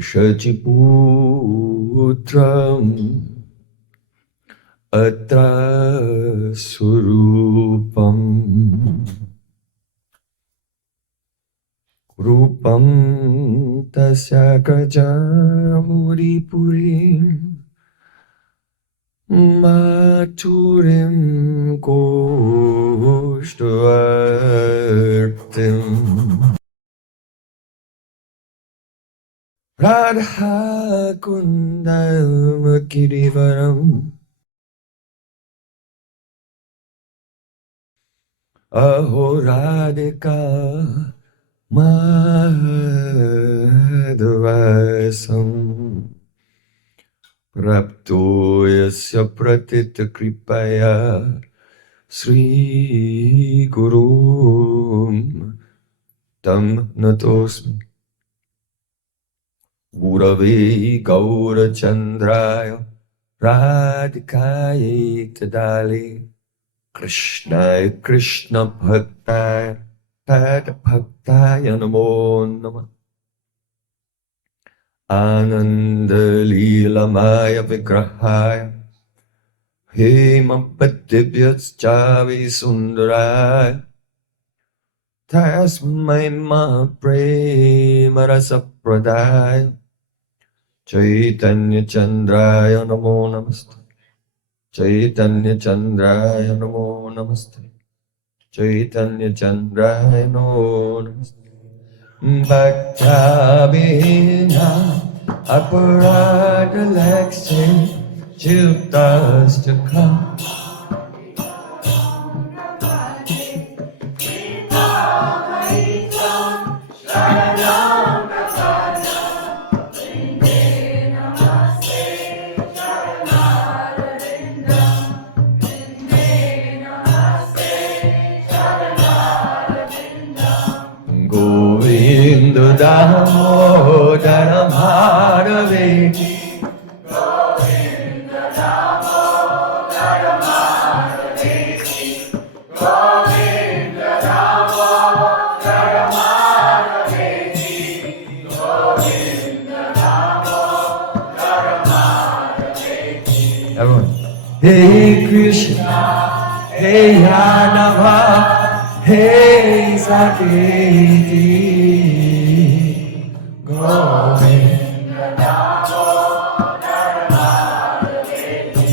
Shachiputram atra surupam rupam tasya gajamuri purim maturim koshtuartim Radha kundam kirivaram aho radhika madhvasam prapto yasya pratita kripaya Sri Gurum tam natosmi Gurave Gaurachandraya Radhikaye Tadali Krishnaya Krishna Bhaktaya Tada Bhaktaya Namo Namah Ananda Lila Maya Vigrahaya Hema Paddivyaschavi Sundaraya Tasmai Mahaprema Rasa Pradaya Chaitanya Chandraya Namo Namaste Chaitanya Chandraya Namo Namaste Chaitanya Chandraya Namo Namaste Bhakta-vina Aparada Lakshin Chiltastakam Govinda Damodara Madhaveti Govinda Damodara Madhaveti Govinda Damodara Madhaveti Govinda Damodara Madhaveti Everyone. Hey Krishna, Hey Yadava, Hey Saketi Govinda Damodara Madhaveti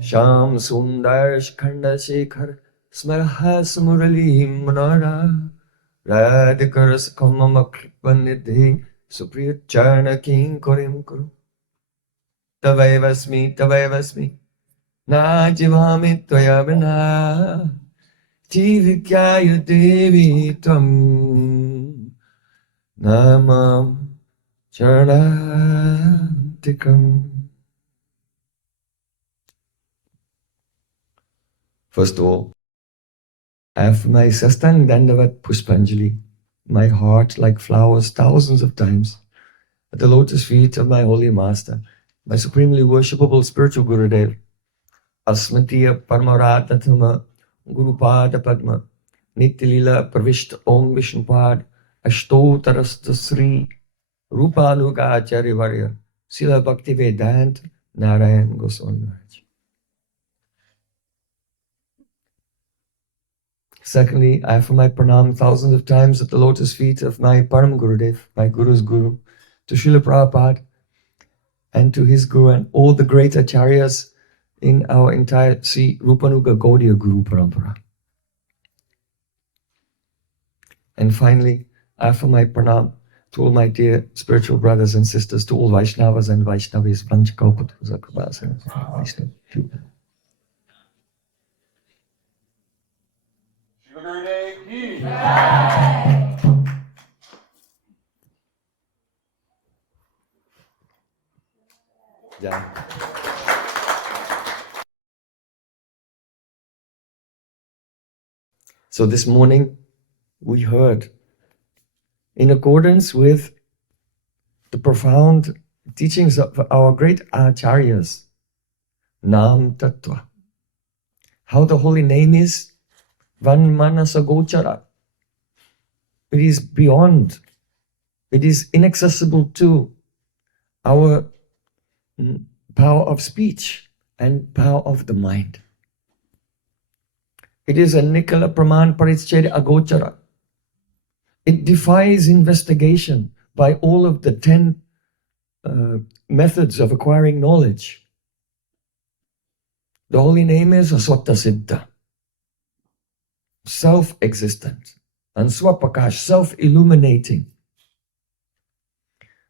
Sham Sundar Shkhanda Shekhar Smarha Smurali Manara Radhikaras Kamama Kripanidhi Supriya Charna King Korim Kuru Tavaivasmi Na Jivami Tvaya Vina Jivikyaya Devi Tvam Namam Charantikam. First of all, I have my Sastang Dandavat Pushpanjali, my heart like flowers thousands of times, at the lotus feet of my holy master, my supremely worshipable spiritual Gurudev, Asmatiya Paramaratma Gurupada Padma, Nityalila Pravishta Om Vishnupad, Ashtotarasta Sri, Rupanuga Acharya Varya, Sila Bhakti Vedanta, Narayan Goswami Maharaj. Secondly, I offer my pranam thousands of times at the lotus feet of my Param Gurudev, my Guru's Guru, to Srila Prabhupada, and to his Guru and all the great acharyas in our entire Sri Rupanuga Gaudiya Guru Parampara. And finally, I offer my pranam to all my dear spiritual brothers and sisters, to all Vaishnavas and Vaishnavis, Vanchakalpatarusa Kripasana, Vaishnava. Yeah. So this morning we heard, in accordance with the profound teachings of our great acharyas, Nāma-tattva, how the holy name is Van Manasa Gochara. It is beyond It is inaccessible to our power of speech and power of the mind. It is a Nikala Praman Parischeda Agochara. It defies investigation by all of the 10 methods of acquiring knowledge. The holy name is Aswata Siddha, self-existent, and Swapakash, self-illuminating.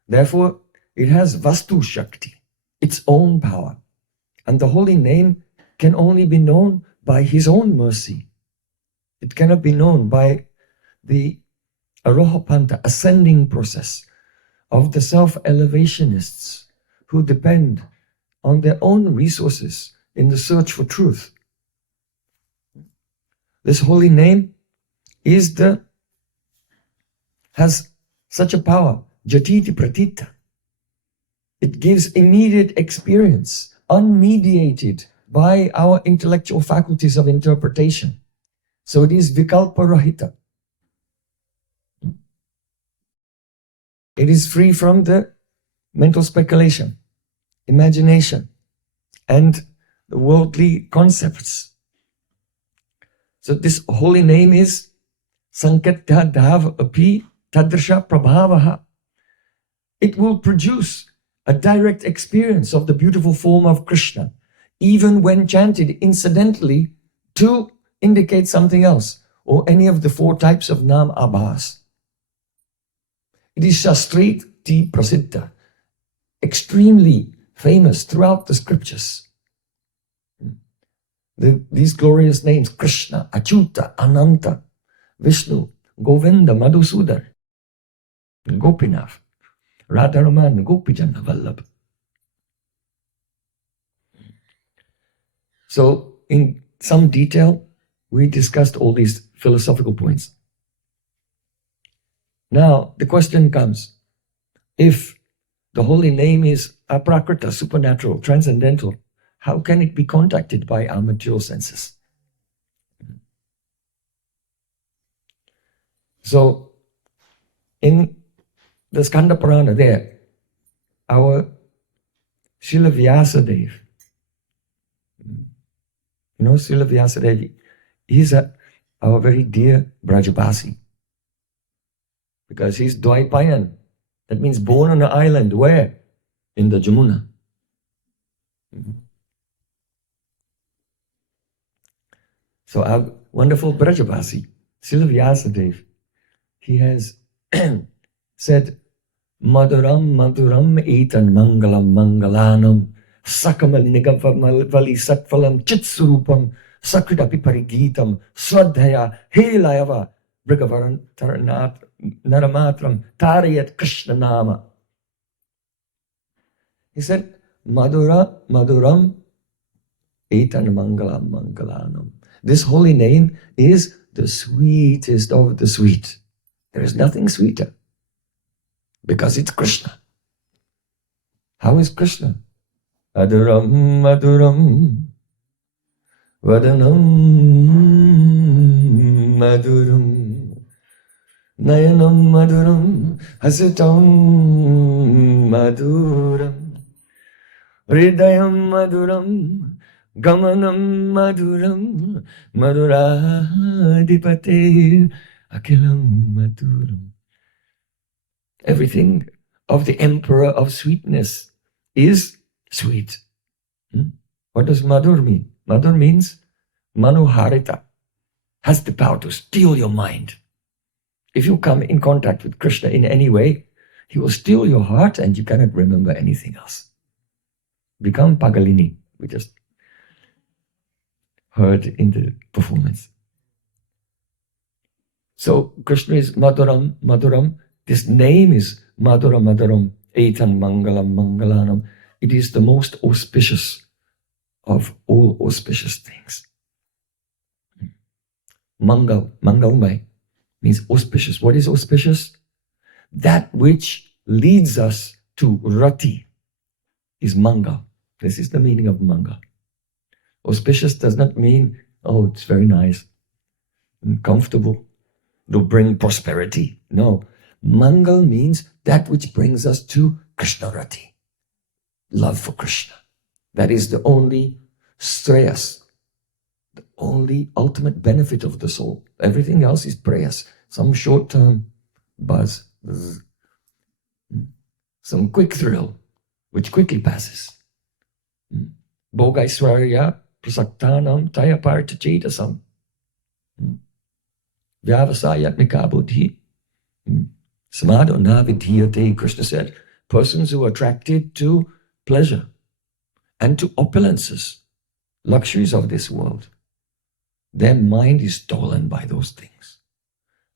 Therefore, it has Vastu Shakti, its own power. And the holy name can only be known by his own mercy. It cannot be known by the Arohapanta, ascending process of the self-elevationists who depend on their own resources in the search for truth. This holy name has such a power, Jatiti Pratita. It gives immediate experience, unmediated by our intellectual faculties of interpretation. So it is Vikalpa Rahita. It is free from the mental speculation, imagination, and the worldly concepts. So this holy name is Sankatya Dhav Api Tadrsha Prabhavaha. It will produce a direct experience of the beautiful form of Krishna, even when chanted incidentally to indicate something else, or any of the 4 types of Nam Abhas. It is Shastriti Prasiddha, extremely famous throughout the scriptures. These glorious names, Krishna, Achyuta, Ananta, Vishnu, Govinda, Madhusudan, Gopinath, Radharaman, Gopijana Vallabh. So in some detail, we discussed all these philosophical points. Now, the question comes, if the holy name is aprakrita, supernatural, transcendental, how can it be contacted by our material senses? So, in the Skanda Purana there, our Srila Vyasadeva, Srila Vyasadeva, he's our very dear Brajabasi, because he's Dvaipayan. That means born on an island. Where? In the Jamuna. So our wonderful Brajabasi, Srila Vyasadeva, he has said, Maduram Maduram Etan Mangalam Mangalanam Sakamal Nigavali Satvalam Chitsurupam Sakridapi Parigitam Swadhaya Helayava Brigavaran Taranat Naramatram Tariyat Krishna Nama. He said, Maduram Etan Mangalam Mangalanam. This holy name is the sweetest of the sweet. There is nothing sweeter, because it's Krishna. How is Krishna? Aduram Maduram Vadanam Maduram Nayanam Maduram Hasitam Maduram Hridayam Maduram Gamanam Maduram Maduradipate Akilam Maduram. Everything of the emperor of sweetness is sweet. What does Madhur mean? Madhur means Manoharita, has the power to steal your mind. If you come in contact with Krishna in any way, he will steal your heart and you cannot remember anything else. Become Pagalini. We just heard in the performance. So Krishna is Madhuram, Madhuram. This name is Madhura Madhuram, Etan Mangalam Mangalanam. It is the most auspicious of all auspicious things. Mangal, Mangalmay means auspicious. What is auspicious? That which leads us to Rati is Mangal. This is the meaning of Mangal. Auspicious does not mean, oh, it's very nice and comfortable. It'll bring prosperity. No. Mangal means that which brings us to Krishna Rati, love for Krishna. That is the only strayas, the only ultimate benefit of the soul. Everything else is prayas, some short-term buzz, some quick thrill, which quickly passes. Bhogaiswarya prasaktanam tayaparta chetasam. Vyavasayatmika buddhi. Samadho na vidhyate. Krishna said, persons who are attracted to pleasure and to opulences, luxuries of this world, their mind is stolen by those things.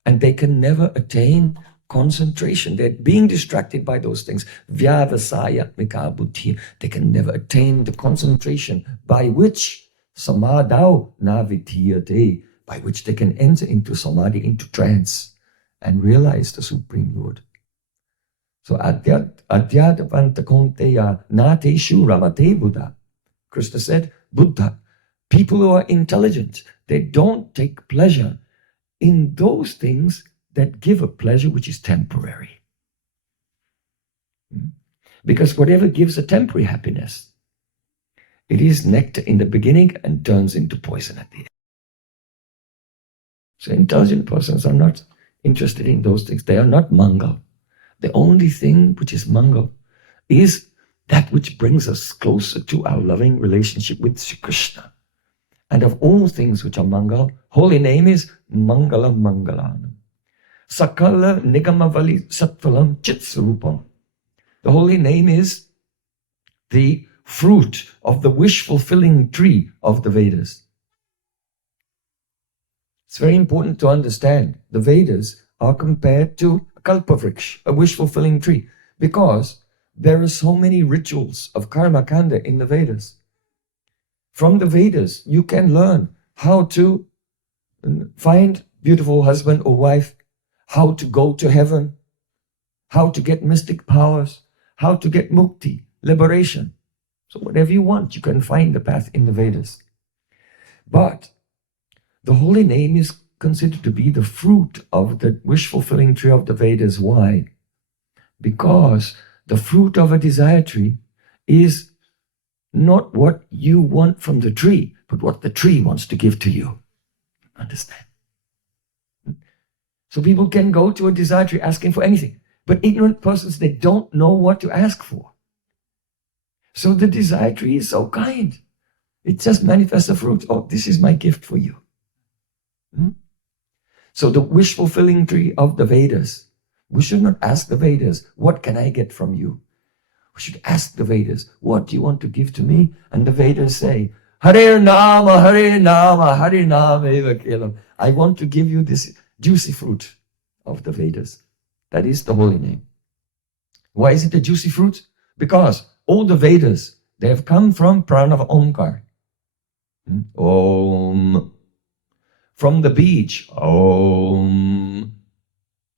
And they can never attain concentration. They're being distracted by those things. Vyavasayatmika buddhi. They can never attain the concentration by which samadho na vidhyate, by which they can enter into samadhi, into trance, and realize the Supreme Lord. So adyadavanta konteya nateshu ramate Buddha. Krishna said, Buddha, people who are intelligent, they don't take pleasure in those things that give a pleasure which is temporary. Because whatever gives a temporary happiness, it is nectar in the beginning and turns into poison at the end. So intelligent persons are not interested in those things. They are not mangal. The only thing which is mangal is that which brings us closer to our loving relationship with Sri Krishna. And of all things which are mangal, holy name is Mangala Mangalanam. Sakala Nigamavali Sattvalam Chitsarupam. The holy name is the fruit of the wish-fulfilling tree of the Vedas. It's very important to understand the Vedas are compared to a kalpavriksha, a wish-fulfilling tree, because there are so many rituals of karma kanda in the Vedas. From the Vedas, you can learn how to find beautiful husband or wife, how to go to heaven, how to get mystic powers, how to get mukti, liberation. So whatever you want, you can find the path in the Vedas. But the holy name is considered to be the fruit of the wish-fulfilling tree of the Vedas. Why? Because the fruit of a desire tree is not what you want from the tree, but what the tree wants to give to you. Understand? So people can go to a desire tree asking for anything, but ignorant persons, they don't know what to ask for. So the desire tree is so kind. It just manifests a fruit. Oh, this is my gift for you. So the wish-fulfilling tree of the Vedas, we should not ask the Vedas, what can I get from you? We should ask the Vedas, what do you want to give to me? And the Vedas say, Hare Nāma, Hare Nāma, Hare Nāma eva kelam. I want to give you this juicy fruit of the Vedas. That is the holy name. Why is it a juicy fruit? Because all the Vedas, they have come from Pranava Omkar. Om. From the beach, Om,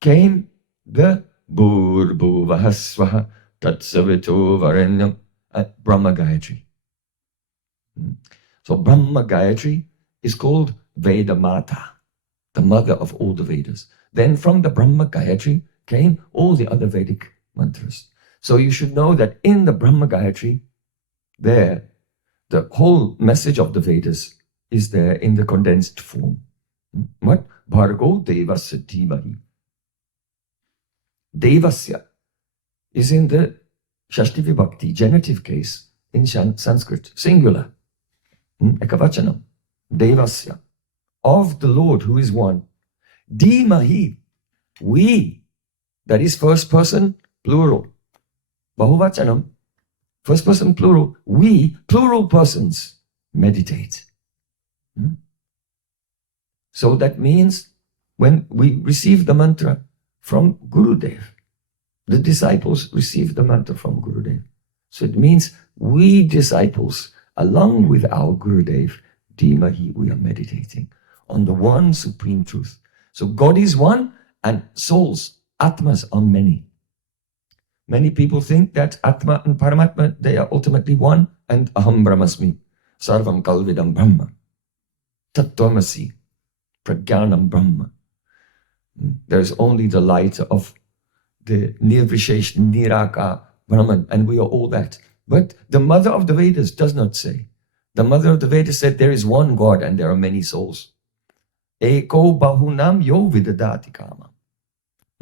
came the Bhur-bhuvah-swaha Tatsavitu Varenyam Brahma Gayatri. So Brahma Gayatri is called Veda Mata, the mother of all the Vedas. Then from the Brahma Gayatri came all the other Vedic mantras. So you should know that in the Brahma Gayatri, there, the whole message of the Vedas is there in the condensed form. What? Bhargo Devasya Dhimahi. Devasya is in the Shashti Vibhakti, genitive case in Sanskrit, singular. Ekavachanam. Devasya. Of the Lord who is one. Dhimahi. We. That is first person plural. Bahuvachanam. First person plural. We, plural persons, meditate. So that means when we receive the mantra from Gurudev, the disciples receive the mantra from Gurudev. So it means we disciples, along with our Gurudev, Dhimahi, we are meditating on the one supreme truth. So God is one and souls, Atmas, are many. Many people think that Atma and Paramatma, they are ultimately one, and Aham Brahmasmi, Sarvam Kalvidam Brahma, Tattvamasi, Prajnanam Brahma. There's only the light of the Nirvishesh, Niraka, Brahman, and we are all that. But the mother of the Vedas does not say. The mother of the Vedas said there is one God and there are many souls. Eko bahunam yo vidadati kama.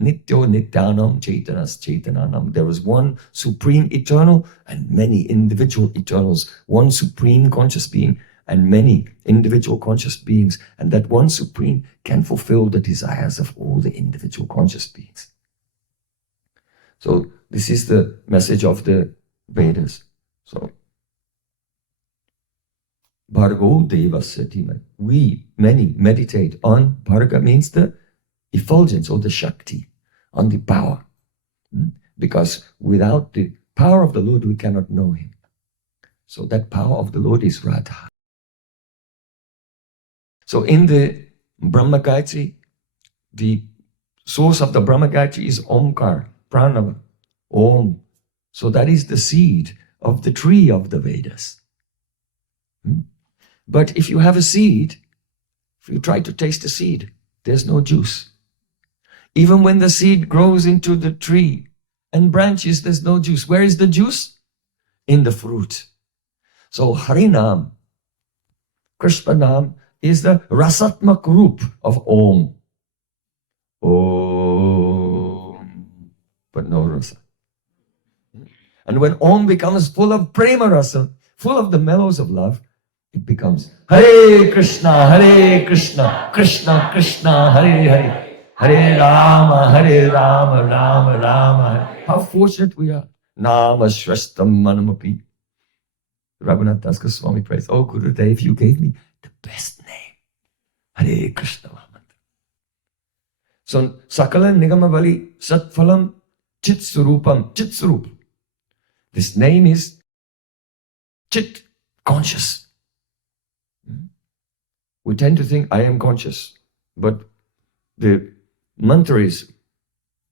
Nityo nityanam chaitanas chaitananam. There is one supreme eternal and many individual eternals. One supreme conscious being and many individual conscious beings. And that one supreme can fulfill the desires of all the individual conscious beings. So this is the message of the Vedas. So, Bhargo Devasya Dhimai. We, many, meditate on Bharga means the effulgence or the Shakti, on the power. Because without the power of the Lord, we cannot know Him. So that power of the Lord is Radha. So in the Brahma Gayatri, the source of the Brahma Gayatri is Omkar, Pranava, Om. So that is the seed of the tree of the Vedas. But if you have a seed, if you try to taste the seed, there's no juice. Even when the seed grows into the tree and branches, there's no juice. Where is the juice? In the fruit. So Harinam, Krishna is the Rasatmak Roop of Om. Om. But no rasa. And when Om becomes full of prema rasa, full of the mellows of love, it becomes Hare Krishna, Krishna Krishna, Hare Hare, Hare Rama, Rama Rama. How fortunate we are. Nama Shrastam Manamapi. Raghunath Das Goswami prays, oh Gurudev, you gave me the best name. Hare Krishna. So Sakala Nigamavali Satphalam Chitsurupam, Chitsurup. This name is Chit, conscious. We tend to think I am conscious, but the mantra is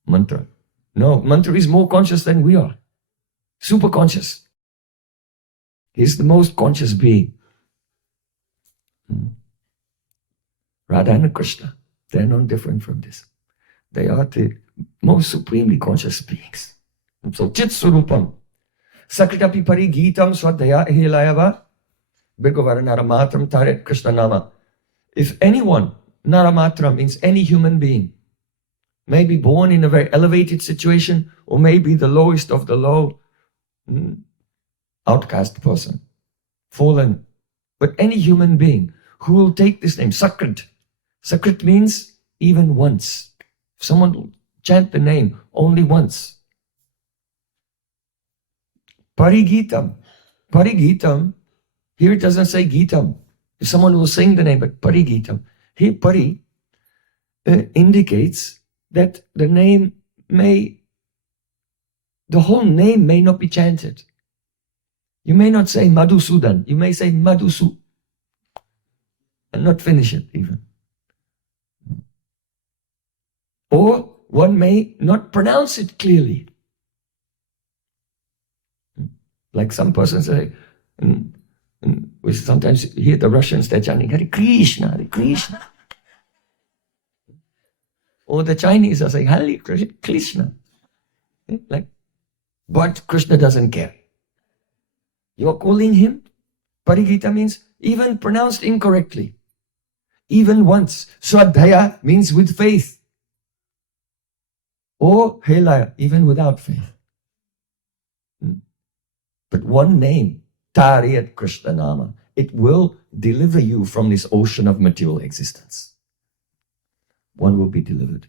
mantra. No, mantra is more conscious than we are. Super conscious. He's the most conscious being. Radha and Krishna, they're not different from this. They are the most supremely conscious beings. So Chitsurupam. Sakritapi parigitam swadhaya hilayava Bhagavara Nāma-tattva taret Krishna Nama. If anyone, Nāma-tattva means any human being, may be born in a very elevated situation or may be the lowest of the low, outcast person, fallen. But any human being who will take this name, Sakrit. Sakrit means even once. If someone will chant the name only once. Parigitam. Parigitam. Here it doesn't say Gitam. If someone will sing the name, but Parigitam. Here Pari indicates that the name the whole name may not be chanted. You may not say Madhusudan. You may say Madhusu and not finish it even. Or one may not pronounce it clearly. Like some persons say, we sometimes hear the Russians, they're chanting Hare Krishna, Hare Krishna. Or the Chinese are saying Hare Krishna. But Krishna doesn't care. You are calling him. Parigita means even pronounced incorrectly. Even once. Swadhaya means with faith. Or Helaya, even without faith. But one name, Tariyat Krishna Nama, it will deliver you from this ocean of material existence. One will be delivered.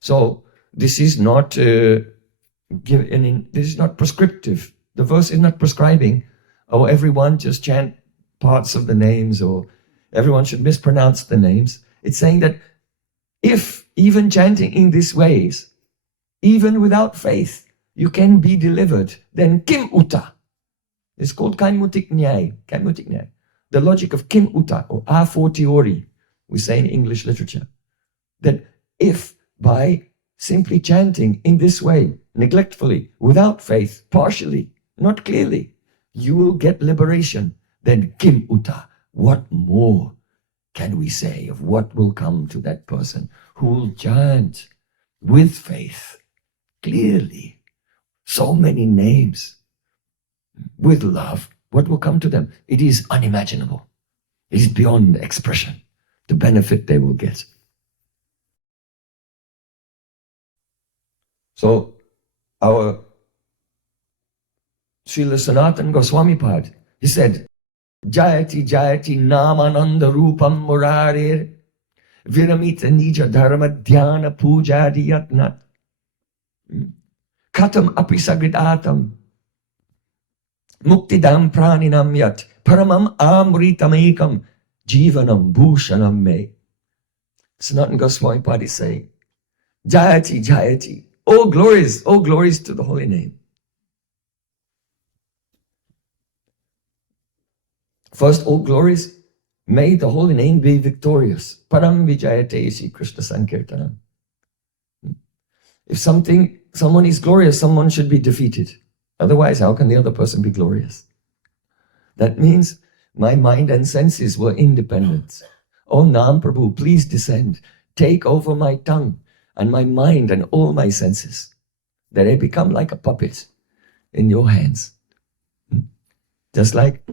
So this is not this is not prescriptive. The verse is not prescribing, oh, everyone just chant parts of the names, or everyone should mispronounce the names. It's saying that if even chanting in these ways, even without faith, you can be delivered, then Kim Uta. It's called Kaimutik Nyay. Kaimutik Nyay. The logic of Kim Uta, or a fortiori, we say in English literature, that if by simply chanting in this way, neglectfully, without faith, partially, not clearly, you will get liberation. Then Kim Uta, what more can we say of what will come to that person who will chant with faith clearly. So many names. With love, what will come to them? It is unimaginable. It is beyond expression, the benefit they will get. So, our Srila Sanatana Goswami Pad, he said, Jayati Jayati Nāma-tattva Rūpam Murarir Viramita Nija Dharma Dhyana Pujadi Yatnat Katam Api Sagridatam Muktidam Praninam Yat Paramam Amritamekam Jivanam Bhushanam Me. Sanatana Goswami Pad is saying, Jayati Jayati, all glories to the holy name. First, all glories, may the holy name be victorious. Param Vijayate Sri Krishna Sankirtanam. If someone is glorious, someone should be defeated. Otherwise, how can the other person be glorious? That means my mind and senses were independent. Oh Nam Prabhu, please descend. Take over my tongue and my mind and all my senses, that I become like a puppet in your hands. Just like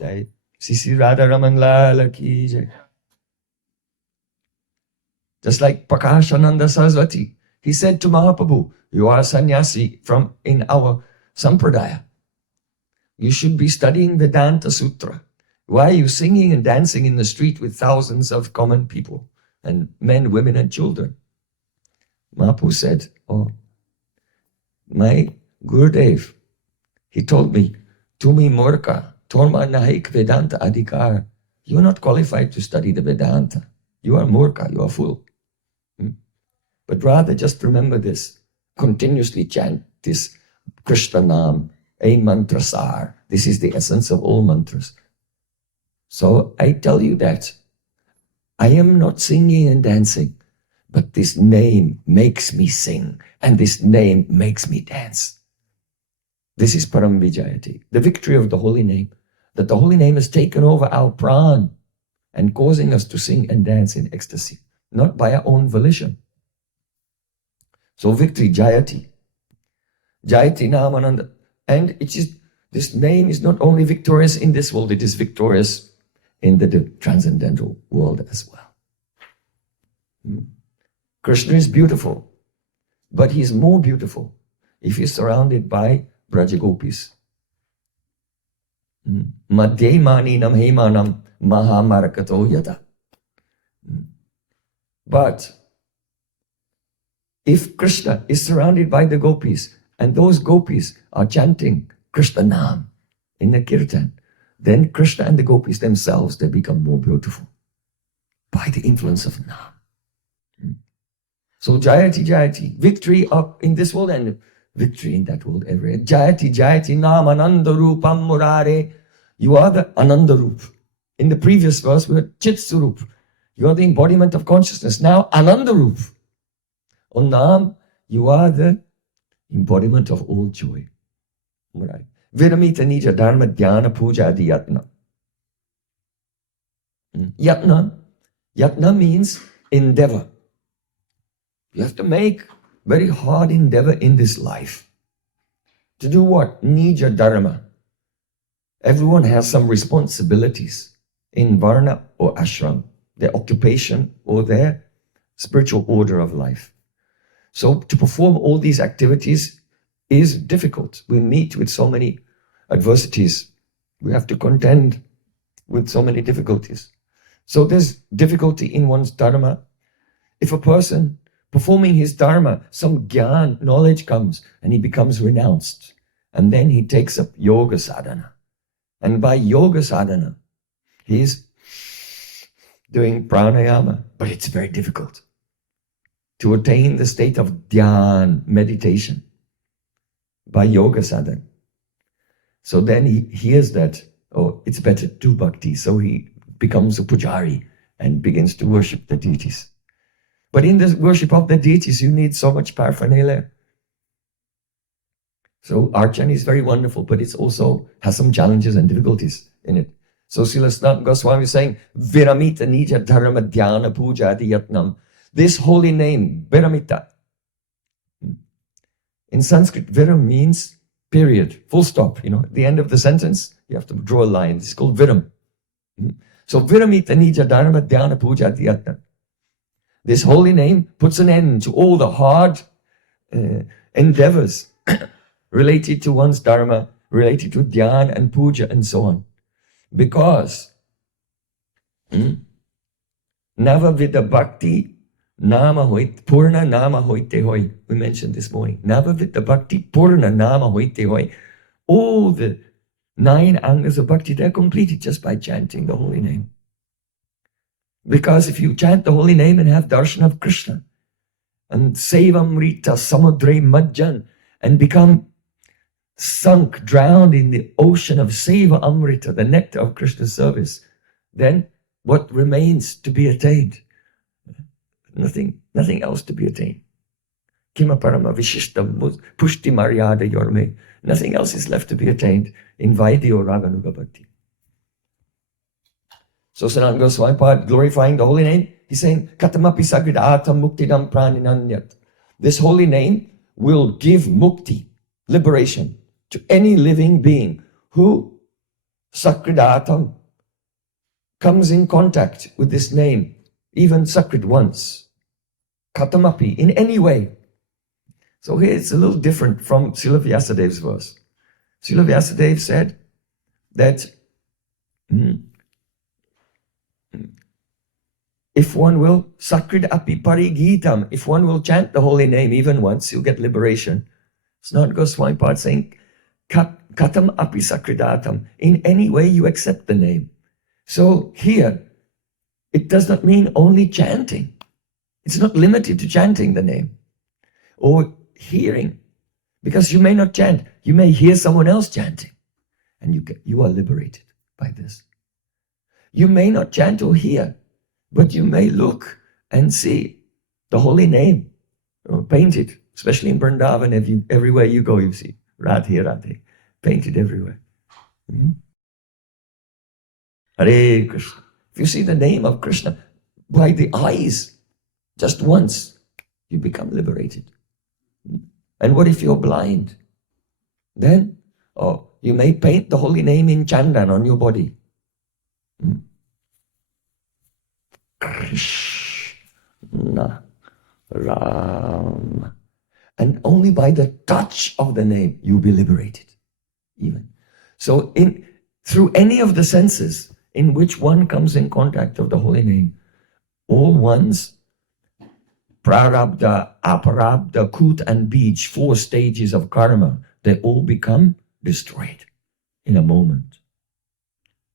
Jai Sisi Radha Raman Lala Ki Jai. Just like Prakashananda Saraswati, he said to Mahaprabhu, you are a sannyasi in our sampradaya. You should be studying Vedanta Sutra. Why are you singing and dancing in the street with thousands of common people and men, women and children? Mahaprabhu said, oh, my Gurudev, he told me, Tumi Murka, Torma Naik Vedanta Adhikar. You are not qualified to study the Vedanta. You are Murka, you are fool. But rather just remember this. Continuously chant this Krishna Nam, a mantra sar. This is the essence of all mantras. So I tell you that I am not singing and dancing, but this name makes me sing and this name makes me dance. This is Param Vijayati, the victory of the holy name, that the holy name has taken over our pran and causing us to sing and dance in ecstasy, not by our own volition. So victory, Jayati. Jayati Nāma-tattva. And this name is not only victorious in this world, it is victorious in the transcendental world as well. Krishna is beautiful, but he is more beautiful if he is surrounded by Brajagopis. Madhyamanīnam hemanam mahamarakato yata. But if Krishna is surrounded by the gopis, and those gopis are chanting Krishna Nam in the kirtan, then Krishna and the gopis themselves, they become more beautiful by the influence of Nam. So Jayati Jayati, victory up in this world and victory in that world everywhere. Jayati Jayati Nāma-tattva Rūpam Murare. You are the Ananda Roop. In the previous verse we had Chit Swarup. You are the embodiment of consciousness. Now Ananda Roop. O Nam, you are the embodiment of all joy. Murare. Viramita Nija Dharma Dhyana Puja Adi Yatna. Yatna means endeavor. You have to make very hard endeavor in this life. To do what? Nija Dharma. Everyone has some responsibilities in Varna or Ashram, their occupation or their spiritual order of life. So to perform all these activities is difficult. We meet with so many adversities. We have to contend with so many difficulties. So there's difficulty in one's dharma. If a person performing his dharma, some gyan, knowledge comes and he becomes renounced. And then he takes up yoga sadhana. And by yoga sadhana, he's doing pranayama, but it's very difficult to attain the state of dhyan, meditation, by yoga sadhana. So then he hears that, oh, it's better to do bhakti. So he becomes a pujari and begins to worship the deities. But in the worship of the deities, you need so much paraphernalia. So archana is very wonderful, but it also has some challenges and difficulties in it. So Srila Sanatana Goswami is saying, Viramita Nija Dharma Dhyana Puja Adi Yatnam. This holy name, Viramita, In Sanskrit, viram means period, full stop. At the end of the sentence, you have to draw a line. It's called viram. So viramita nija dharma dhyana puja dhyatna. This holy name puts an end to all the hard endeavors related to one's dharma, related to dhyan and puja and so on. Because Navavida Bhakti Nama Hoit Purna Nama Hoite Hoi. We mentioned this morning. Navavida Bhakti Purna Nama Hoite Hoi. All the 9 angas of bhakti, they're completed just by chanting the holy name. Because if you chant the holy name and have darshan of Krishna and sevamrita samudre majjan and become sunk, drowned in the ocean of seva amrita, the nectar of Krishna's service, then what remains to be attained? Nothing else to be attained. Kima parama vishishta pushti maryada yorme. Nothing else is left to be attained in Vaidya or Raganuga Bhakti. So Sanatana Goswami Pad, glorifying the holy name, he's saying, Katamapi sagrid atam muktidam praninanyat. This holy name will give mukti, liberation, to any living being who sakridatam comes in contact with this name, even sakrid once. Katamapi, in any way. So here it's a little different from Srila Vyasadev's verse. Srila Vyasadeva said that if one will sakrid api parigitam, if one will chant the holy name even once, you'll get liberation. It's not Goswami Pad saying katam api sakridatam, in any way you accept the name. So here, it does not mean only chanting. It's not limited to chanting the name or hearing, because you may not chant. You may hear someone else chanting, and you are liberated by this. You may not chant or hear, but you may look and see the holy name painted, especially in Vrindavan. Everywhere you go, you see Radhe Radhe painted everywhere. Hare Krishna. If you see the name of Krishna by the eyes, just once, you become liberated. And what if you're blind? Then, you may paint the holy name in chandan on your body. Krishna Ram. And only by the touch of the name, you'll be liberated. Even. So, through any of the senses in which one comes in contact of the holy name, all one's prarabdha, aparabdha, kut and bij, 4 stages of karma, they all become destroyed in a moment.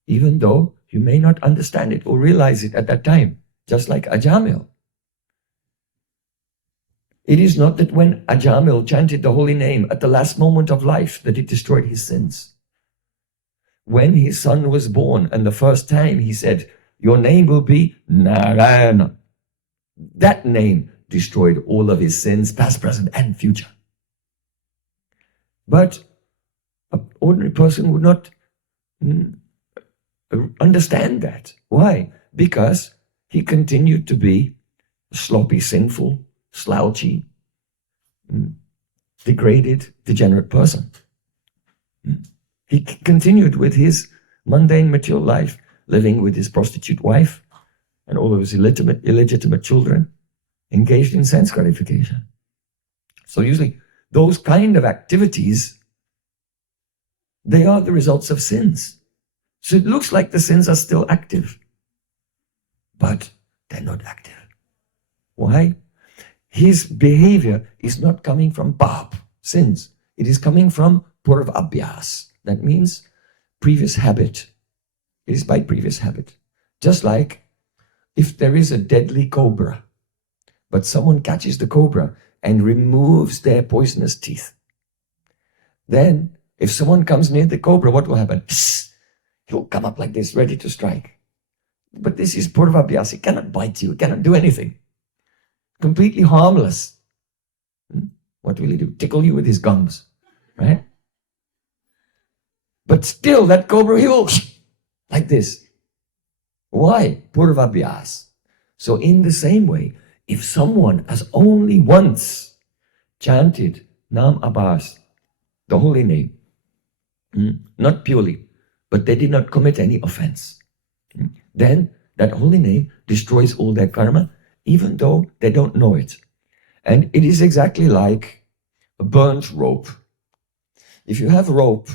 Even though you may not understand it or realize it at that time, just like Ajamil. It is not that when Ajamil chanted the holy name at the last moment of life that it destroyed his sins. When his son was born and the first time he said, your name will be Narayana. That name destroyed all of his sins, past, present, and future. But an ordinary person would not understand that. Why? Because he continued to be a sloppy, sinful, slouchy, degraded, degenerate person. He continued with his mundane material life, living with his prostitute wife and all of his illegitimate children, engaged in sense gratification. So usually those kind of activities, they are the results of sins. So it looks like the sins are still active, but they're not active. Why? His behavior is not coming from pap, sins. It is coming from purva abhyas. That means previous habit. It is by previous habit. Just like if there is a deadly cobra, but someone catches the cobra and removes their poisonous teeth, then if someone comes near the cobra, what will happen? Psst, he'll come up like this, ready to strike. But this is purva abhyas. He cannot bite you, he cannot do anything. Completely harmless. What will he do? Tickle you with his gums, right? But still, that cobra, he will like this. Why? Purva abhyas. So in the same way, if someone has only once chanted Nāma-tattva, the holy name. Not purely, but they did not commit any offense. Then that holy name destroys all their karma, even though they don't know it. And it is exactly like a burnt rope. If you have a rope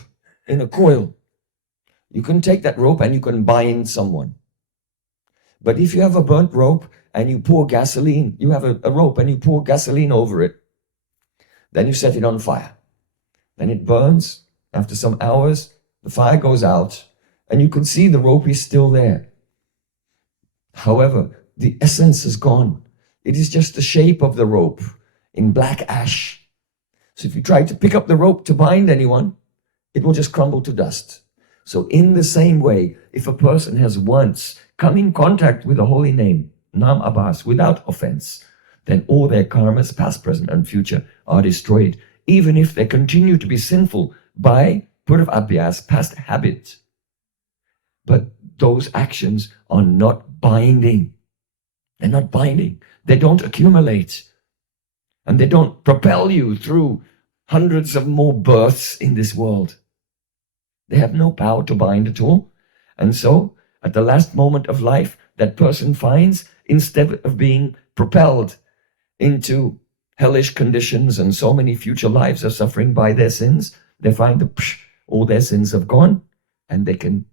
in a coil, you can take that rope and you can bind someone. But if you have a burnt rope and you pour gasoline, you have a rope and you pour gasoline over it, then you set it on fire. Then it burns. After some hours, the fire goes out and you can see the rope is still there. However, the essence is gone. It is just the shape of the rope in black ash. So if you try to pick up the rope to bind anyone, it will just crumble to dust. So in the same way, if a person has once come in contact with the holy name, Nāma-tattva, without offense, then all their karmas, past, present, and future, are destroyed, even if they continue to be sinful by purva-abhyas, past habit. But those actions are not binding. They're not binding. They don't accumulate. And they don't propel you through hundreds of more births in this world. They have no power to bind at all. And so, at the last moment of life, that person finds, instead of being propelled into hellish conditions and so many future lives of suffering by their sins, they find that all their sins have gone and they can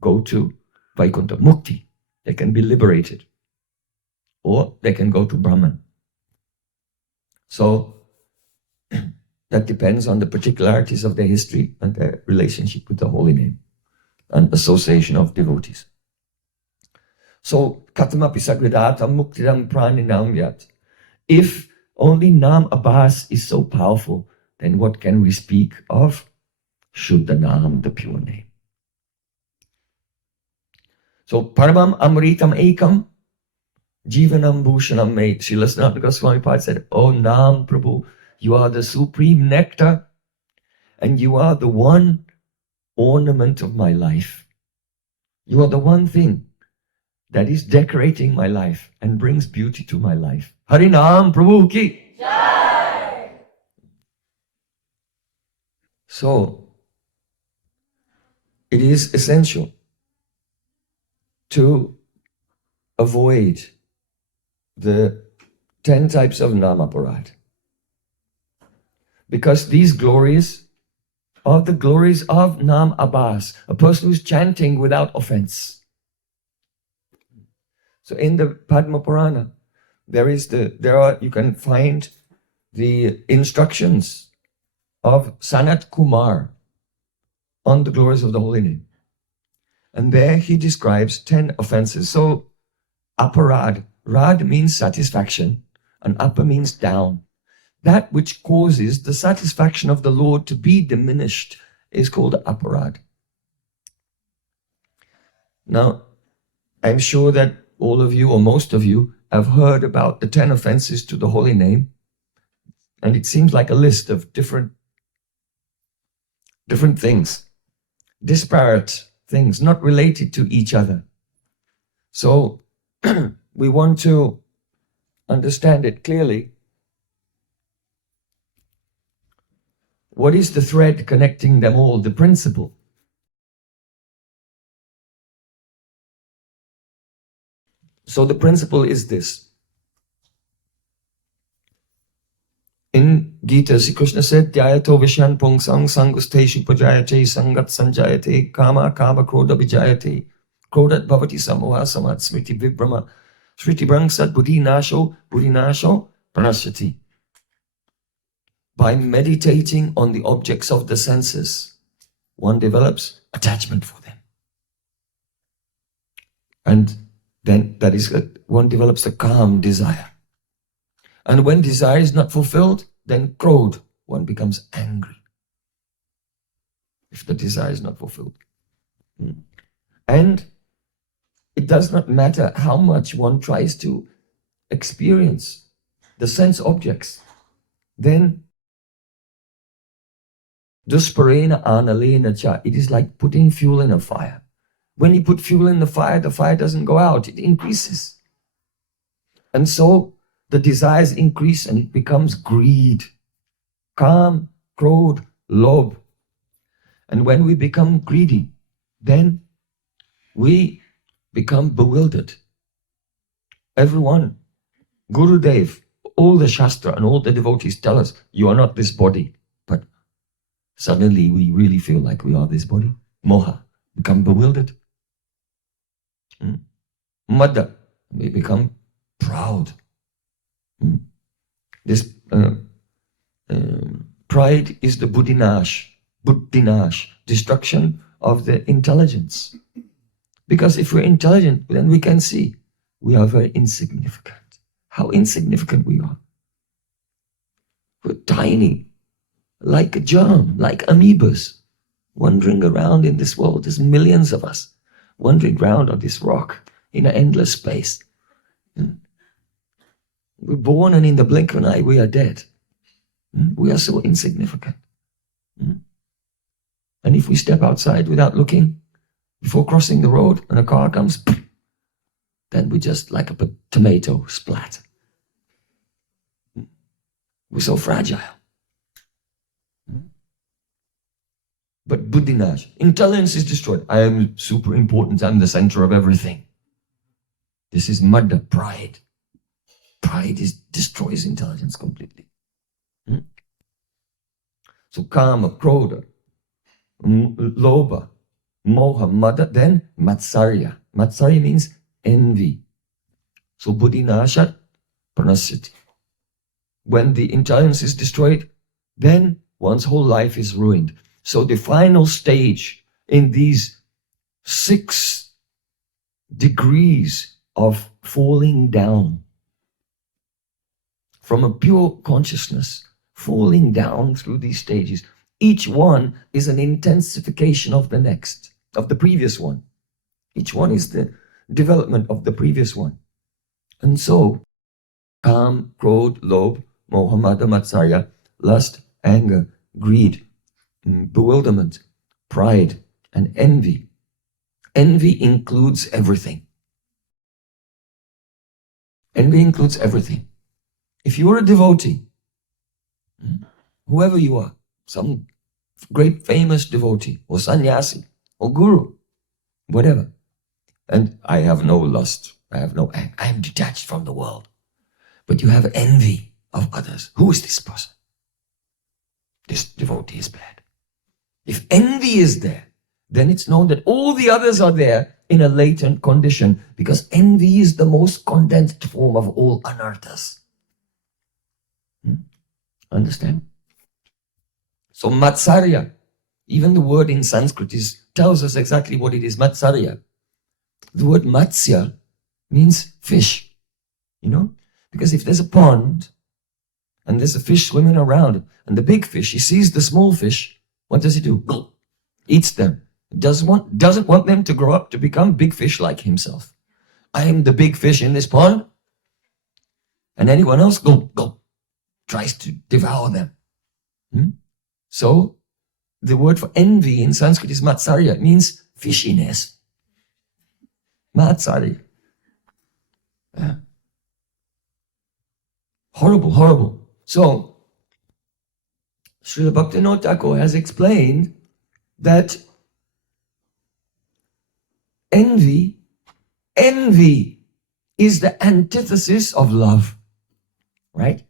go to Vaikuntha Mukti. They can be liberated. Or they can go to Brahman. So, that depends on the particularities of their history and their relationship with the holy name and association of devotees. So, katamapi sagridatam muktidam praninam yat. If only Nāma-tattva is so powerful, then what can we speak of Shuddha Nam, the pure name? So, Paramam Amritam Ekam Jivanam Bhushanam Me. Srila Sanatana Goswami Pad said, "Oh Nam Prabhu, you are the supreme nectar and you are the one ornament of my life. You are the one thing that is decorating my life and brings beauty to my life." Harinam Prabhu ki Jai! So, it is essential to avoid the 10 types of Nāma-parād. Because these glories are the glories of Nāma-tattva, a person who's chanting without offense. So in the Padma Purana, you can find the instructions of Sanat Kumar on the glories of the holy name. And there he describes 10 offenses. So aparad, rad means satisfaction, and apa means down. That which causes the satisfaction of the Lord to be diminished is called aparad. Now, I'm sure that all of you, or most of you, have heard about the 10 offenses to the holy name. And it seems like a list of different things, disparate things, not related to each other. So we want to understand it clearly. What is the thread connecting them all, the principle? So the principle is this. In Gita, Sri Krishna said, "Dhyayato Vishyan Pungsang Sangusteshu Pajayate Sangat Sanjayate Kama Kama Krodha Vijayate Krodhat Bhavati Samoha Samat Smriti Vibrama Smriti Brangsat Buddhi Nasho Pranashati." By meditating on the objects of the senses, one develops attachment for them. And then one develops a calm desire. And when desire is not fulfilled, then krodh, one becomes angry. If the desire is not fulfilled. And it does not matter how much one tries to experience the sense objects, then dusparena analena cha, it is like putting fuel in a fire. When you put fuel in the fire doesn't go out, it increases. And so the desires increase and it becomes greed. Kam, Krodh, Lobh. And when we become greedy, then we become bewildered. Everyone, Gurudev, all the Shastra and all the devotees tell us, you are not this body. But suddenly we really feel like we are this body. Moha, become bewildered. Mada, we become proud. This pride is the buddhinash, destruction of the intelligence. Because if we're intelligent, then we can see we are very insignificant. How insignificant we are. We're tiny, like a germ, like amoebas, wandering around in this world. There's millions of us wandering around on this rock in an endless space. We're born and in the blink of an eye we are dead. We are so insignificant. And if we step outside without looking, before crossing the road and a car comes, then we're just like a tomato splat. We're so fragile. But buddhinash, intelligence is destroyed. I am super important. I'm the center of everything. This is mada, pride. Pride destroys intelligence completely. So kama, krodha, lobha, moha, mada, then matsarya. Matsarya means envy. So buddhinasha, pranasyati. When the intelligence is destroyed, then one's whole life is ruined. So the final stage in these 6 degrees of falling down from a pure consciousness, falling down through these stages, each one is an intensification of the next, of the previous one. Each one is the development of the previous one. And so, Kam, Krodh, Lobh, Moha, Mada, Matsarya, lust, anger, greed, bewilderment, pride, and envy. Envy includes everything. Envy includes everything. If you are a devotee, whoever you are, some great famous devotee, or sannyasi, or guru, whatever, and I have no lust, I have no anger, I am detached from the world, but you have envy of others. Who is this person? This devotee is bad. If envy is there, then it's known that all the others are there in a latent condition, because envy is the most condensed form of all anarthas. Understand? So matsarya, even the word in Sanskrit tells us exactly what it is, matsarya. The word matsya means fish, because if there's a pond and there's a fish swimming around, and the big fish, he sees the small fish, what does he do? Eats them. Doesn't want them to grow up to become big fish like himself. I am the big fish in this pond, and anyone else tries to devour them. So the word for envy in Sanskrit is matsarya. It means fishiness. Matsarya. Horrible, horrible. So Srila Bhaktivinoda Thakur has explained that envy is the antithesis of love, right?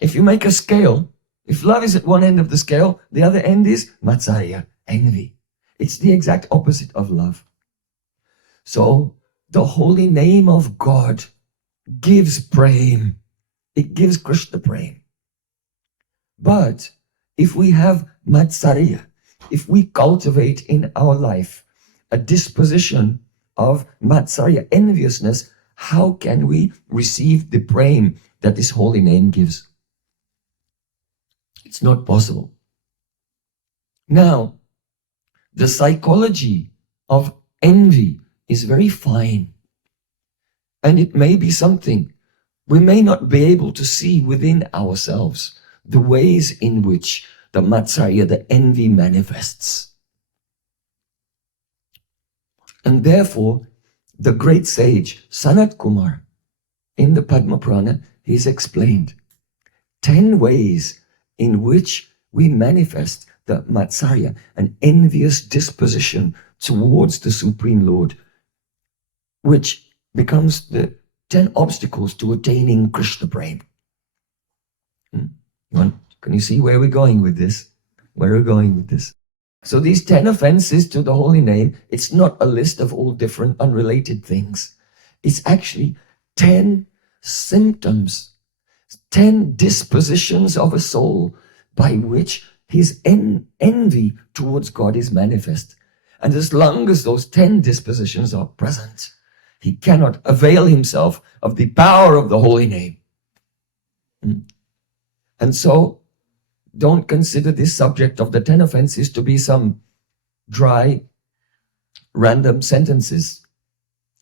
If you make a scale, if love is at one end of the scale, the other end is matsarya, envy. It's the exact opposite of love. So the holy name of God gives prem. It gives Krishna prem. But if we have matsarya, if we cultivate in our life a disposition of matsarya, enviousness, how can we receive the prem that this holy name gives? It's not possible. Now, the psychology of envy is very fine. And it may be something we may not be able to see within ourselves, the ways in which the matsarya, the envy, manifests. And therefore, the great sage Sanat Kumar, in the Padma Purana, he's explained 10 ways in which we manifest the matsarya, an envious disposition towards the Supreme Lord, which becomes the 10 obstacles to attaining Krishna Prem. Can you see where we're going with this? Where we're going with this? So these 10 offenses to the holy name, it's not a list of all different unrelated things. It's actually 10 symptoms, 10 dispositions of a soul by which his envy towards God is manifest. And as long as those 10 dispositions are present, he cannot avail himself of the power of the holy name. And so, don't consider this subject of the 10 offenses to be some dry, random sentences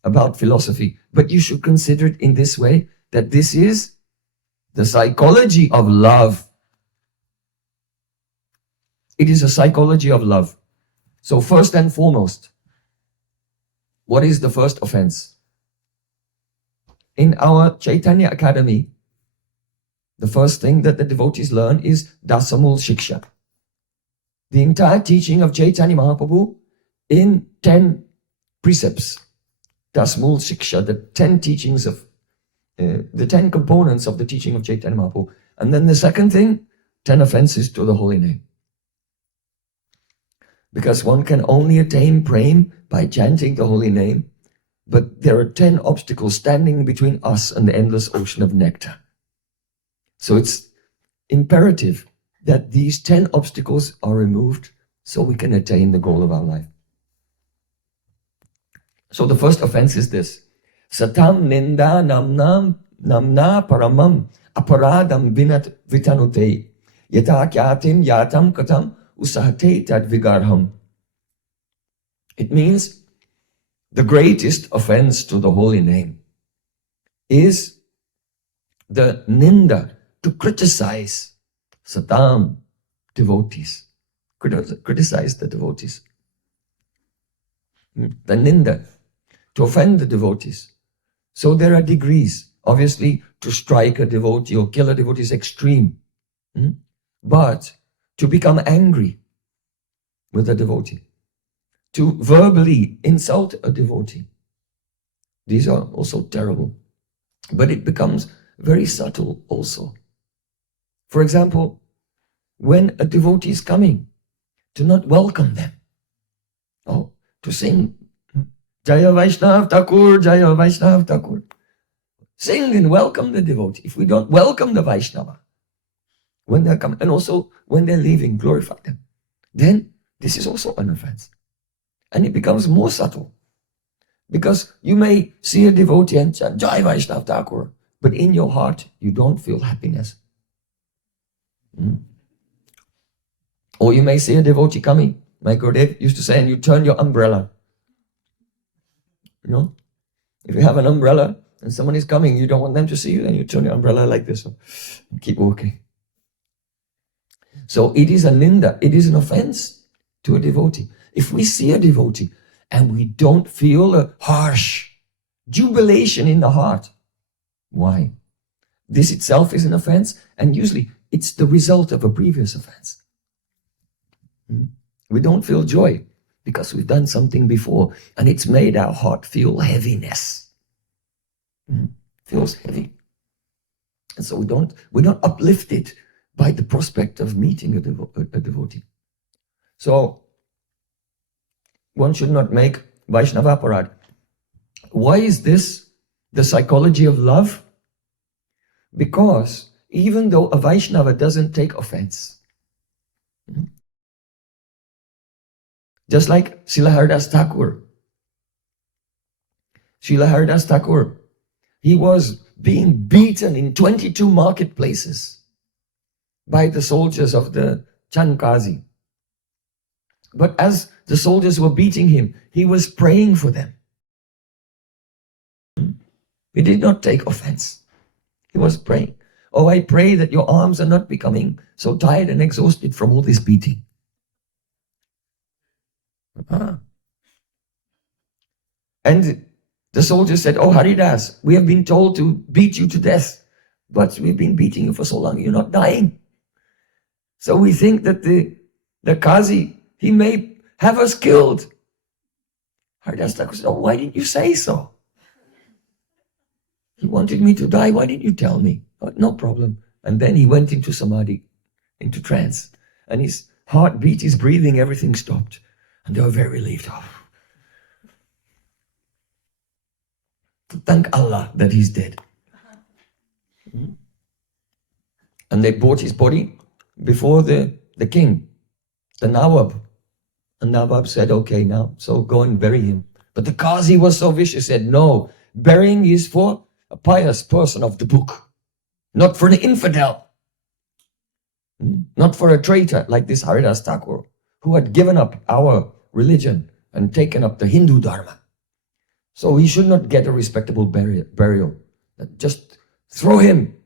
about philosophy. But you should consider it in this way, that this is the psychology of love. It is a psychology of love. So first and foremost, what is the first offense? In our Chaitanya Academy, the first thing that the devotees learn is Dasamul Shiksha. The entire teaching of Chaitanya Mahaprabhu in 10 precepts. Dasamul Shiksha, the 10 teachings of, the 10 components of the teaching of Chaitanya Mahaprabhu. And then the second thing, 10 offenses to the holy name. Because one can only attain prem by chanting the holy name, but there are 10 obstacles standing between us and the endless ocean of nectar. So it's imperative that these 10 obstacles are removed so we can attain the goal of our life. So the first offense is this. Satam ninda namna paramam aparadam vitanute yata kyatim yatam katam usahate tad vigarham. It means the greatest offense to the holy name is the ninda, to criticize satam, devotees. Criticize the devotees. The ninda, to offend the devotees. So there are degrees. Obviously, to strike a devotee or kill a devotee is extreme. But to become angry with a devotee, to verbally insult a devotee, these are also terrible. But it becomes very subtle also. For example, when a devotee is coming, to not welcome them. Oh, to sing Jaya Vaishnav Thakur, Jaya Vaishnav Thakur. Sing and welcome the devotee. If we don't welcome the Vaishnava, when they're coming, and also when they're leaving, glorify them, then this is also an offense. And it becomes more subtle. Because you may see a devotee and chant Jai Vaishnav Thakur, but in your heart, you don't feel happiness. Or you may see a devotee coming. My Gurudev used to say, and you turn your umbrella. You know, if you have an umbrella and someone is coming, you don't want them to see you, then you turn your umbrella like this and keep walking. So it is a ninda, it is an offense to a devotee. If we see a devotee and we don't feel a harsh jubilation in the heart, why? This itself is an offense, and usually it's the result of a previous offense. We don't feel joy because we've done something before, and it's made our heart feel heaviness. Feels heavy. And so we're not uplifted by the prospect of meeting a devotee. So one should not make Vaishnava Aparad. Why is this the psychology of love? Because even though a Vaishnava doesn't take offense, just like Srila Haridas Thakur. Srila Haridas Thakur, he was being beaten in 22 marketplaces by the soldiers of the Chankazi. But as the soldiers were beating him, he was praying for them. He did not take offense. He was praying. Oh, I pray that your arms are not becoming so tired and exhausted from all this beating. And the soldier said, oh, Haridas, we have been told to beat you to death, but we've been beating you for so long, you're not dying. So we think that the Qazi, he may have us killed. Haridas Thakur said, oh, why didn't you say so? He wanted me to die. Why didn't you tell me? Oh, no problem. And then he went into samadhi, into trance. And his heartbeat, his breathing, everything stopped. And they were very relieved. Oh. Thank Allah that he's dead. And they brought his body before the king, the Nawab. And Nawab said, okay now, so go and bury him. But the Qazi was so vicious, said, no, burying is for a pious person of the book, not for an infidel, not for a traitor like this Haridas Thakur, who had given up our religion and taken up the Hindu Dharma. So he should not get a respectable burial. Just throw him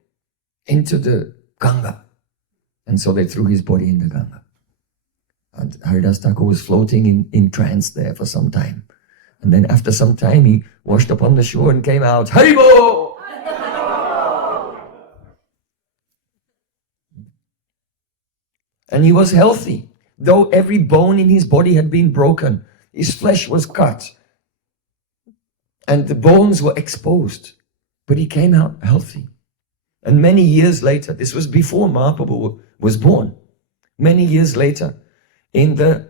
into the Ganga. And so they threw his body in the Ganga. And Haridas Thakur was floating in trance there for some time. And then after some time, he washed up on the shore and came out, Haribo! And he was healthy. Though every bone in his body had been broken, his flesh was cut, and the bones were exposed. But he came out healthy. And many years later, this was before Mahaprabhu was born, many years later, in the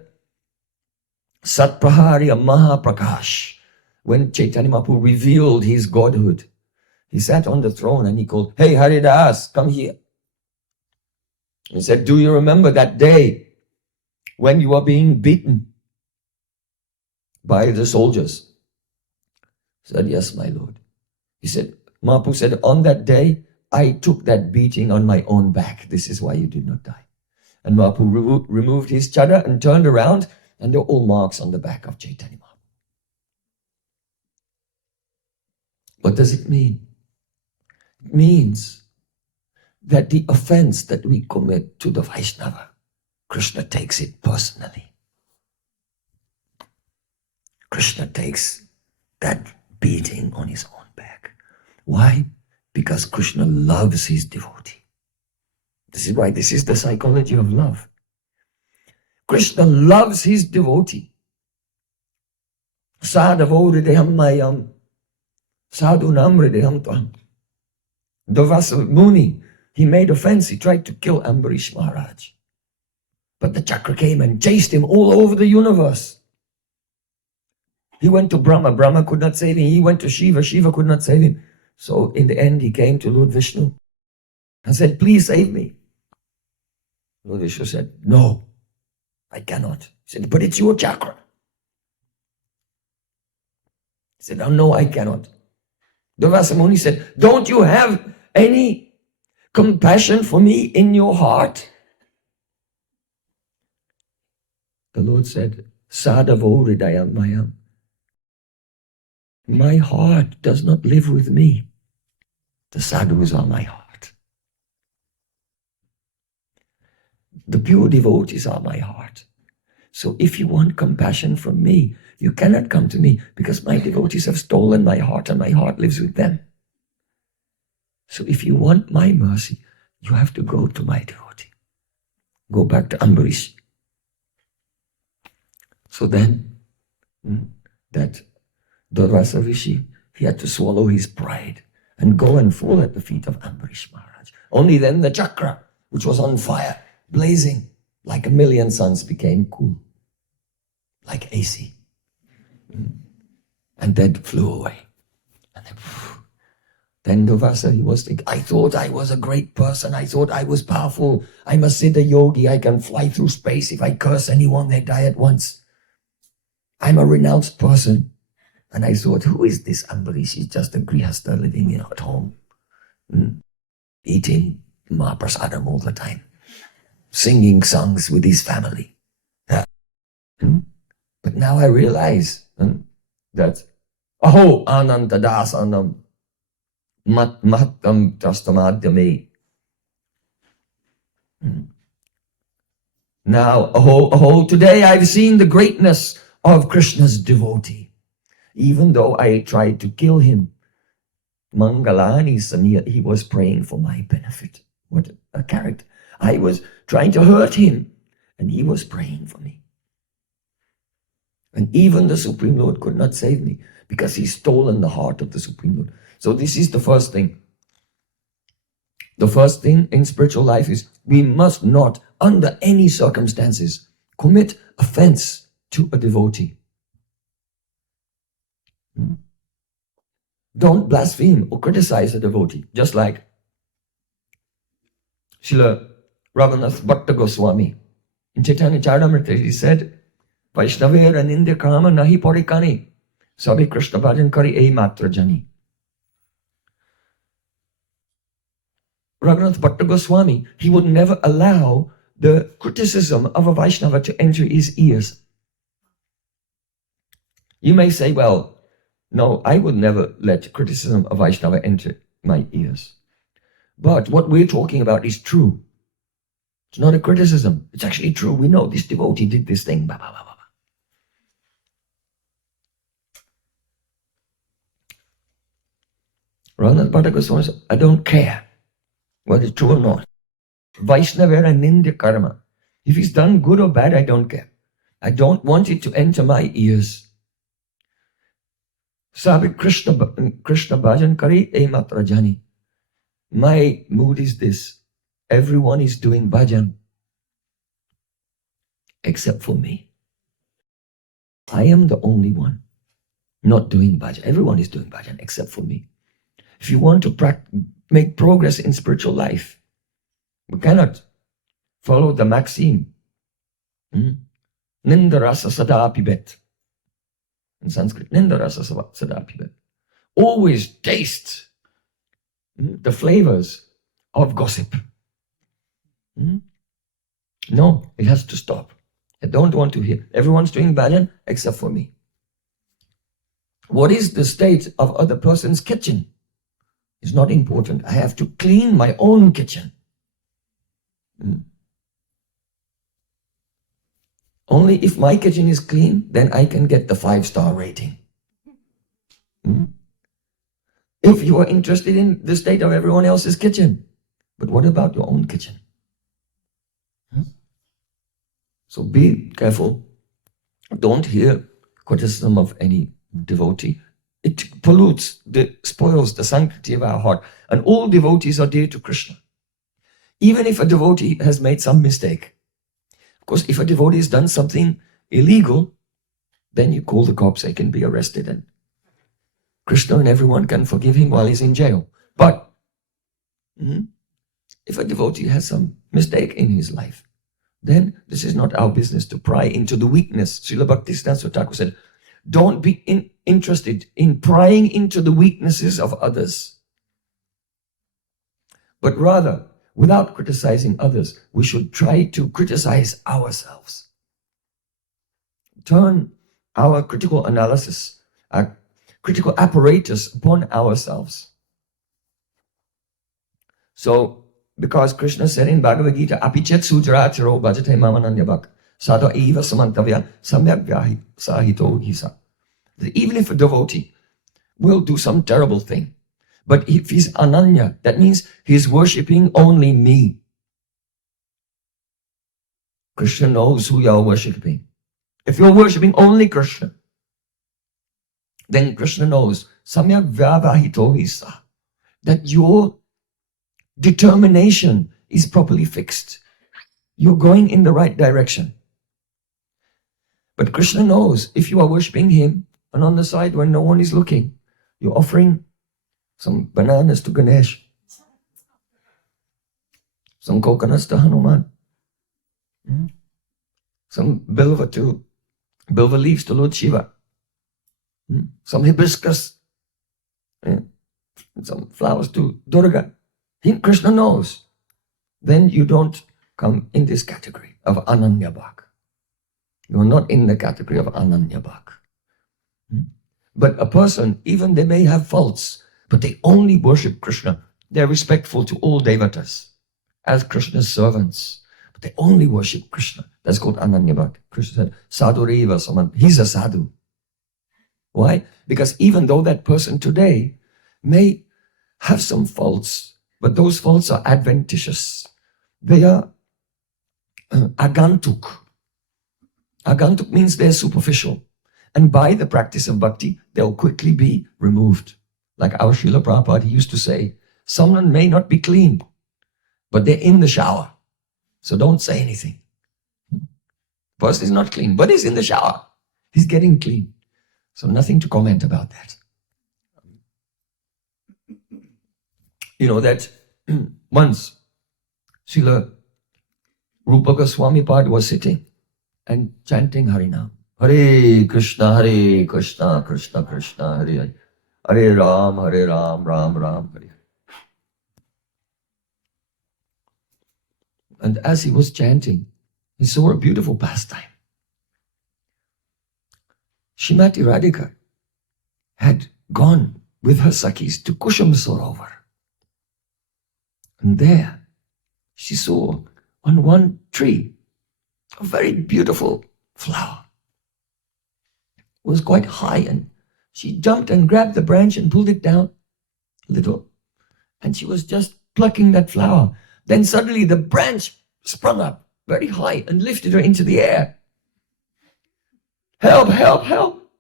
Satpraharya Mahaprakash, when Chaitanya Mahaprabhu revealed his godhood, he sat on the throne and he called, hey Haridas, come here. He said, do you remember that day when you were being beaten by the soldiers? He said, yes, my Lord. He said, Mahaprabhu said, on that day, I took that beating on my own back. This is why you did not die. And Mahaprabhu removed his chadar and turned around, and there were all marks on the back of Chaitanya Mahaprabhu. What does it mean? It means that the offense that we commit to the Vaishnava, Krishna takes it personally. Krishna takes that beating on his own back. Why? Because Krishna loves his devotee. This is why this is the psychology of love. Krishna loves his devotee. Sadhavo hridayam mayam, sadhunam hridayam tvam. Durvasa Muni, he made offense. He tried to kill Ambarish Maharaj. But the chakra came and chased him all over the universe. He went to Brahma. Brahma could not save him. He went to Shiva. Shiva could not save him. So in the end, he came to Lord Vishnu and said, please save me. Lord Vishnu said, no, I cannot. He said, but it's your chakra. He said, oh, no, I cannot. Durvasa Muni said, don't you have any compassion for me in your heart? The Lord said, Sadhavo hridayam mayam. My heart does not live with me. The sadhus are my heart. The pure devotees are my heart. So if you want compassion from me, you cannot come to me because my devotees have stolen my heart and my heart lives with them. So if you want my mercy, you have to go to my devotee. Go back to Ambarish. So then, that Durvasa Rishi, he had to swallow his pride and go and fall at the feet of Ambarish Maharaj. Only then the chakra, which was on fire, blazing like a million suns, became cool, like AC. And then flew away. And then Durvasa, he was thinking, I thought I was a great person. I thought I was powerful. I'm a Siddha yogi. I can fly through space. If I curse anyone, they die at once. I'm a renounced person. And I thought, who is this Ambarish? He's just a grihastha living at home, eating Mahaprasadam all the time, singing songs with his family. But now I realize that, aho anantadasanam mahattam tastamadhyame. Now, aho, today I've seen the greatness of Krishna's devotee. Even though I tried to kill him, Mangalani Samir, he was praying for my benefit. What a character. I was trying to hurt him, and he was praying for me. And even the Supreme Lord could not save me because he's stolen the heart of the Supreme Lord. So this is the first thing. The first thing in spiritual life is we must not, under any circumstances, commit offense to a devotee. Don't blaspheme or criticize a devotee. Just like Srila Raghunath Bhatta Goswami in Chaitanya Charitamrita, he said, Vaishnavera nindya kama nahi porikani, sabi Krishna bhajan kari ei matra jani. Raghunath Bhatta Goswami, he would never allow the criticism of a Vaishnava to enter his ears. You may say, well, no, I would never let criticism of Vaishnava enter my ears. But what we're talking about is true. It's not a criticism. It's actually true. We know this devotee did this thing. Bah, bah, bah, bah. Raghunath Bhatta Goswami said, I don't care whether it's true or not. Vaishnavera nindya karma. If he's done good or bad, I don't care. I don't want it to enter my ears. Sabi Krishna bhajan kari ei matra jani. My mood is this. Everyone is doing bhajan except for me. I am the only one not doing bhajan. Everyone is doing bhajan except for me. If you want to make progress in spiritual life, we cannot follow the maxim. Nindarasa sada pibet. In Sanskrit, Nindarasa sada pibet. Always taste the flavors of gossip. No, it has to stop. I don't want to hear. Everyone's doing bhajan except for me. What is the state of other person's kitchen? It's not important. I have to clean my own kitchen. Only if my kitchen is clean, then I can get the 5-star rating. If you are interested in the state of everyone else's kitchen, but what about your own kitchen? So be careful. Don't hear criticism of any devotee. It pollutes, spoils the sanctity of our heart. And all devotees are dear to Krishna. Even if a devotee has made some mistake. Of course, if a devotee has done something illegal, then you call the cops, they can be arrested, and Krishna and everyone can forgive him while he's in jail. But if a devotee has some mistake in his life, then this is not our business to pry into the weakness. Srila Bhaktisiddhanta Thakur said, don't be interested in prying into the weaknesses of others, but rather, without criticizing others, we should try to criticize ourselves. Turn our critical analysis, our critical apparatus upon ourselves. So, because Krishna said in Bhagavad Gita, Apichet sujracharo bhajate mamananyabhak sada eva samantavya samyak vyahi sahito hisa. Even if a devotee will do some terrible thing, but if he's ananya, that means he's worshipping only me. Krishna knows who you're worshipping. If you're worshipping only Krishna, then Krishna knows samyak vyavahito hisa, that your determination is properly fixed. You're going in the right direction. But Krishna knows if you are worshipping him, and on the side when no one is looking, you're offering some bananas to Ganesh, some coconuts to Hanuman, some bilva leaves to Lord Shiva, some hibiscus, some flowers to Durga. Krishna knows. Then you don't come in this category of Ananya Bhak. You're not in the category of Ananya Bhak. But a person, even they may have faults, but they only worship Krishna. They're respectful to all devatas as Krishna's servants. But they only worship Krishna. That's called Ananya Bhak. Krishna said, Sadhureva Saman. He's a sadhu. Why? Because even though that person today may have some faults, but those faults are adventitious. They are agantuk. Agantuk means they're superficial. And by the practice of bhakti, they'll quickly be removed. Like our Srila Prabhupada, he used to say, someone may not be clean, but they're in the shower. So don't say anything. Person is not clean, but he's in the shower. He's getting clean. So nothing to comment about that. You know that once Srila Rupa Goswami Pad was sitting and chanting Harinam. Hare Krishna, Krishna Krishna, Hare Hare. Hare Ram, Ram Ram, Hare. And as he was chanting, he saw a beautiful pastime. Shrimati Radhika had gone with her Sakhis to Kusham Sarovar. And there she saw on one tree a very beautiful flower. It was quite high, and she jumped and grabbed the branch and pulled it down a little. And she was just plucking that flower. Then suddenly the branch sprung up very high and lifted her into the air. Help, help, help.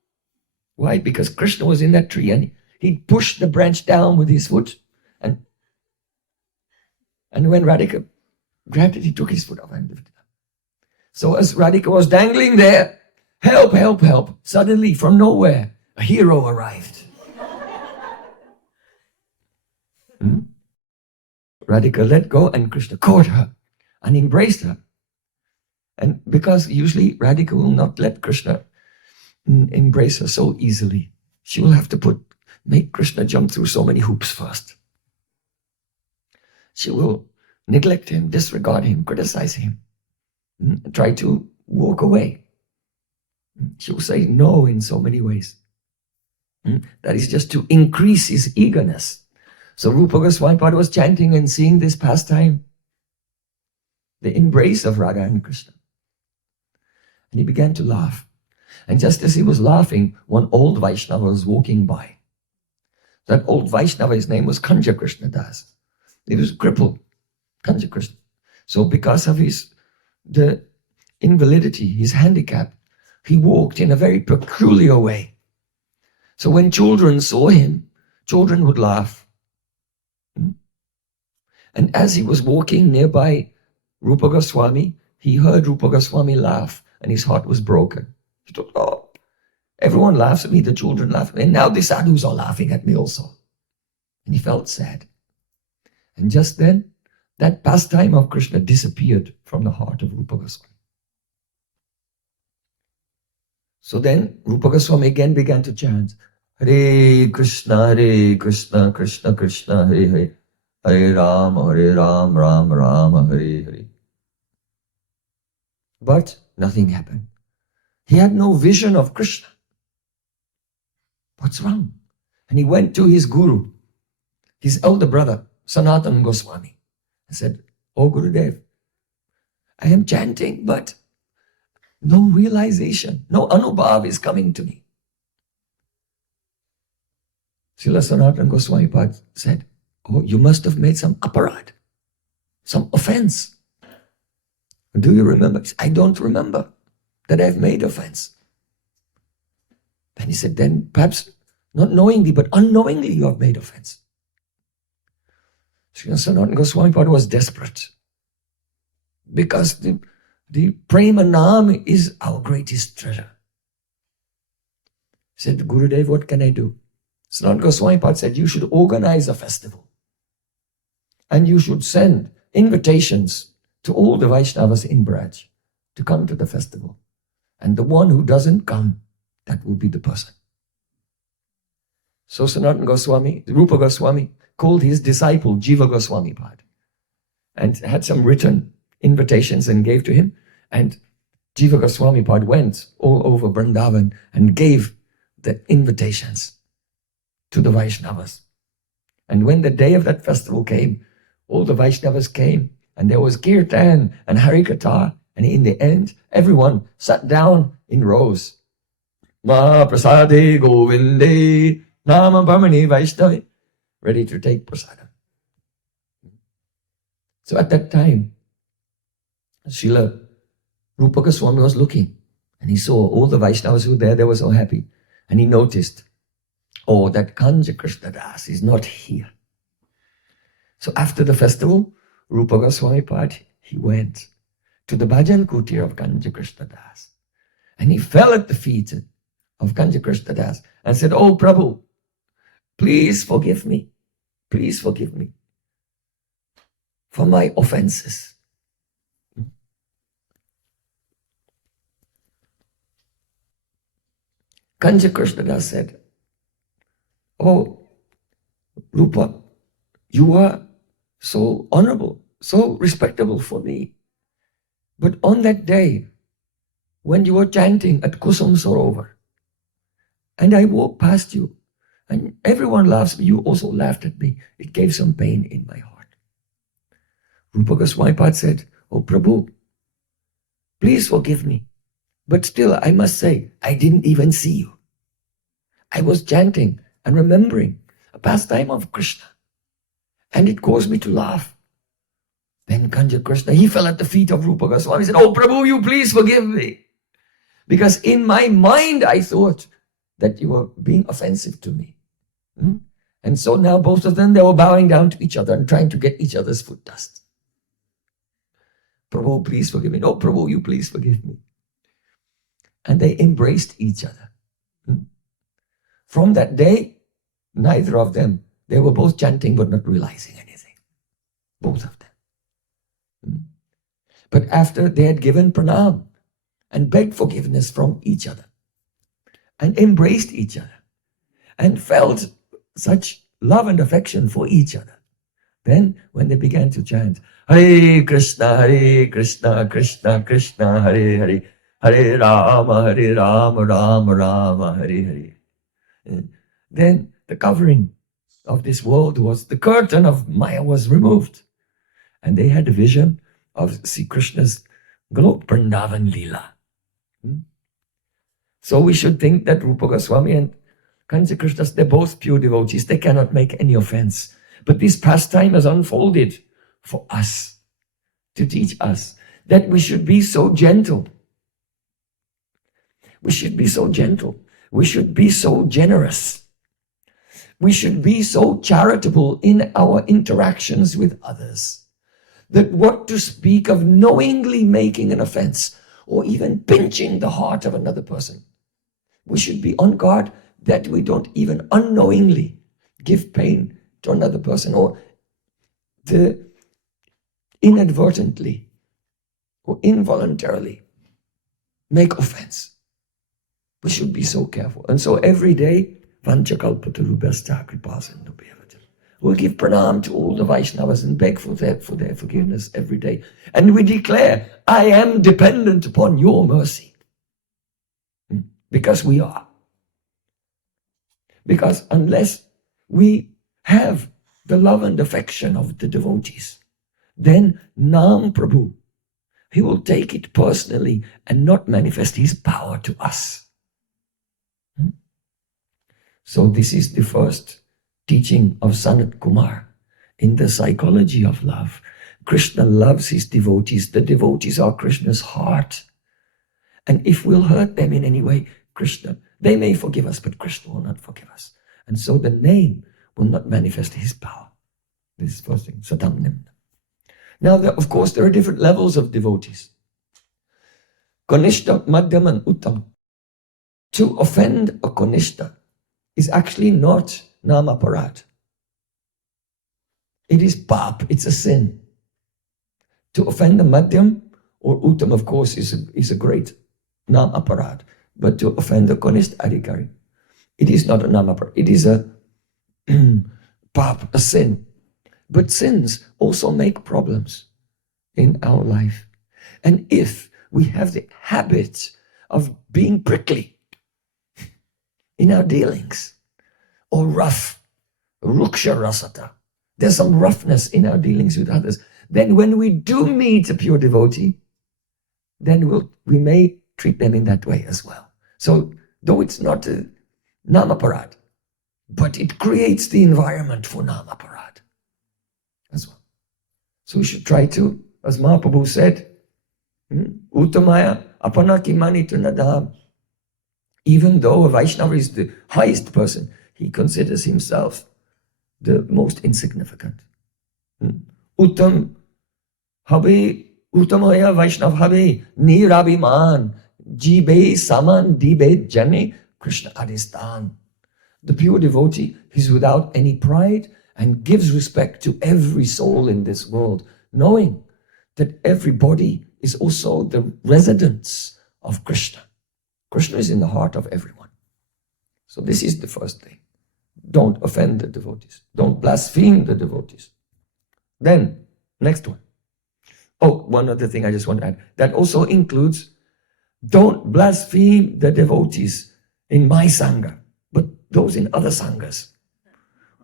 Why? Because Krishna was in that tree and he pushed the branch down with his foot. And when Radhika grabbed it, he took his foot off and lifted it up. So as Radhika was dangling there, help, help, help, suddenly from nowhere, a hero arrived. Radhika let go and Krishna caught her and embraced her. And because usually Radhika will not let Krishna embrace her so easily, she will have to make Krishna jump through so many hoops first. She will neglect him, disregard him, criticize him, try to walk away. She will say no in so many ways. That is just to increase his eagerness. So Rupa Goswami Pada was chanting and seeing this pastime, the embrace of Radha and Krishna. And he began to laugh. And just as he was laughing, one old Vaishnava was walking by. That old Vaishnava, his name was Kanja Krishna Das. He was crippled, Kanja Krishna. So because of the invalidity, his handicap, he walked in a very peculiar way. So when children saw him, children would laugh. And as he was walking nearby Rupa Goswami, he heard Rupa Goswami laugh and his heart was broken. He thought, oh, everyone laughs at me, the children laugh at me, and now the sadhus are laughing at me also. And he felt sad. And just then, that pastime of Krishna disappeared from the heart of Rupa Goswami. So then Rupa Goswami again began to chant, Hare Krishna, Krishna Krishna, Hare Hare, Hare Ram, Ram Ram, Hare Hare. But nothing happened. He had no vision of Krishna. What's wrong? And he went to his guru, his elder brother, Sanatana Goswami, and said, Oh Gurudev, I am chanting, but no realization, no anubhav is coming to me. Srila Sanatana Goswami Pad said, Oh, you must have made some aparad, some offense. Do you remember? I don't remember that I've made offense. Then he said, then perhaps not knowingly, but unknowingly you have made offense. Srila Sanatana Goswami Pada was desperate because the prema naam is our greatest treasure. He said, Gurudev, what can I do? Sanatana Goswami Pada said, you should organize a festival and you should send invitations to all the Vaishnavas in Braj to come to the festival. And the one who doesn't come, that will be the person. So Sanatana Goswami, Rupa Goswami, called his disciple Jiva Goswami Pad and had some written invitations and gave to him. And Jiva Goswami Pad went all over Vrindavan and gave the invitations to the Vaishnavas. And when the day of that festival came, all the Vaishnavas came and there was kirtan and harikatha. And in the end, everyone sat down in rows. Ma prasade govinde nama bhamani Vaishnavi, ready to take prasadam. So at that time, Srila Rupa Goswami was looking and he saw all the Vaishnavas who were there, they were so happy. And he noticed, oh, that Kanja Krishna Das is not here. So after the festival, Rupa Goswami Pad, he went to the Bhajan Kutir of Kanja Krishna Das. And he fell at the feet of Kanja Krishna Das and said, oh, Prabhu, please forgive me. Please forgive me for my offenses. Kanja Krishna Das said, oh, Rupa, you are so honorable, so respectable for me. But on that day, when you were chanting at Kusum Sarovar, and I walked past you, and everyone laughs, you also laughed at me. It gave some pain in my heart. Rupa Goswami Pad said, oh Prabhu, please forgive me. But still, I must say, I didn't even see you. I was chanting and remembering a pastime of Krishna. And it caused me to laugh. Then Kanja Krishna, he fell at the feet of Rupa Goswami. He said, oh Prabhu, you please forgive me. Because in my mind, I thought that you were being offensive to me. And so now both of them, they were bowing down to each other and trying to get each other's foot dust. Prabhu, please forgive me. No, Prabhu, you please forgive me. And they embraced each other. From that day, neither of them, they were both chanting but not realizing anything. Both of them. But after they had given pranam and begged forgiveness from each other and embraced each other and felt such love and affection for each other, then when they began to chant, Hare Krishna, Krishna Krishna, Hare Hare, Hare Rama, Rama Rama, Hare Hare. Then the covering of this world was, the curtain of Maya was removed. And they had a vision of Sri Krishna's Golok Vrindavan Leela. So we should think that Rupa Goswami and Kanja Krishna, they're both pure devotees. They cannot make any offense. But this pastime has unfolded for us, to teach us that we should be so gentle. We should be so gentle. We should be so generous. We should be so charitable in our interactions with others, that what to speak of knowingly making an offense or even pinching the heart of another person. We should be on guard that we don't even unknowingly give pain to another person or inadvertently or involuntarily make offense. We should be so careful. And so every day, we'll give pranam to all the Vaishnavas and beg for their forgiveness every day. And we declare, I am dependent upon your mercy. Because we are. Because unless we have the love and affection of the devotees, then Nam Prabhu, he will take it personally and not manifest his power to us. So this is the first teaching of Sanat Kumar in the psychology of love. Krishna loves his devotees. The devotees are Krishna's heart. And if we'll hurt them in any way, Krishna, they may forgive us, but Krishna will not forgive us. And so the name will not manifest his power. This is the first thing. Satam Nimna. Now, of course, there are different levels of devotees. Kanishta, Madhyam and Uttam. To offend a Kanishta is actually not Nāma-tattva. It is pap, it's a sin. To offend a Madhyam or Uttam, of course, is a great Nāma-tattva. But to offend a Kanishta Adhikari, it is not a Nāma-tattva. It is a pap, a sin. But sins also make problems in our life. And if we have the habit of being prickly in our dealings, or rough, ruksha rasata, there's some roughness in our dealings with others, then when we do meet a pure devotee, then we may treat them in that way as well. So, though it's not a Nāma-tattva, but it creates the environment for Nāma-tattva as well. So we should try to, as Mahaprabhu said, Uttamaya apana kimani tunadam. Even though a Vaishnava is the highest person, he considers himself the most insignificant. Uttam habe, Uttamaya Vaishnav habe, nirabhiman, jibe saman dibe jane, Krishna adhistan. The pure devotee is without any pride and gives respect to every soul in this world, knowing that everybody is also the residence of Krishna. Krishna is in the heart of everyone. So this is the first thing. Don't offend the devotees. Don't blaspheme the devotees. Then, next one. Oh, one other thing I just want to add. That also includes, don't blaspheme the devotees in my Sangha, but those in other Sanghas.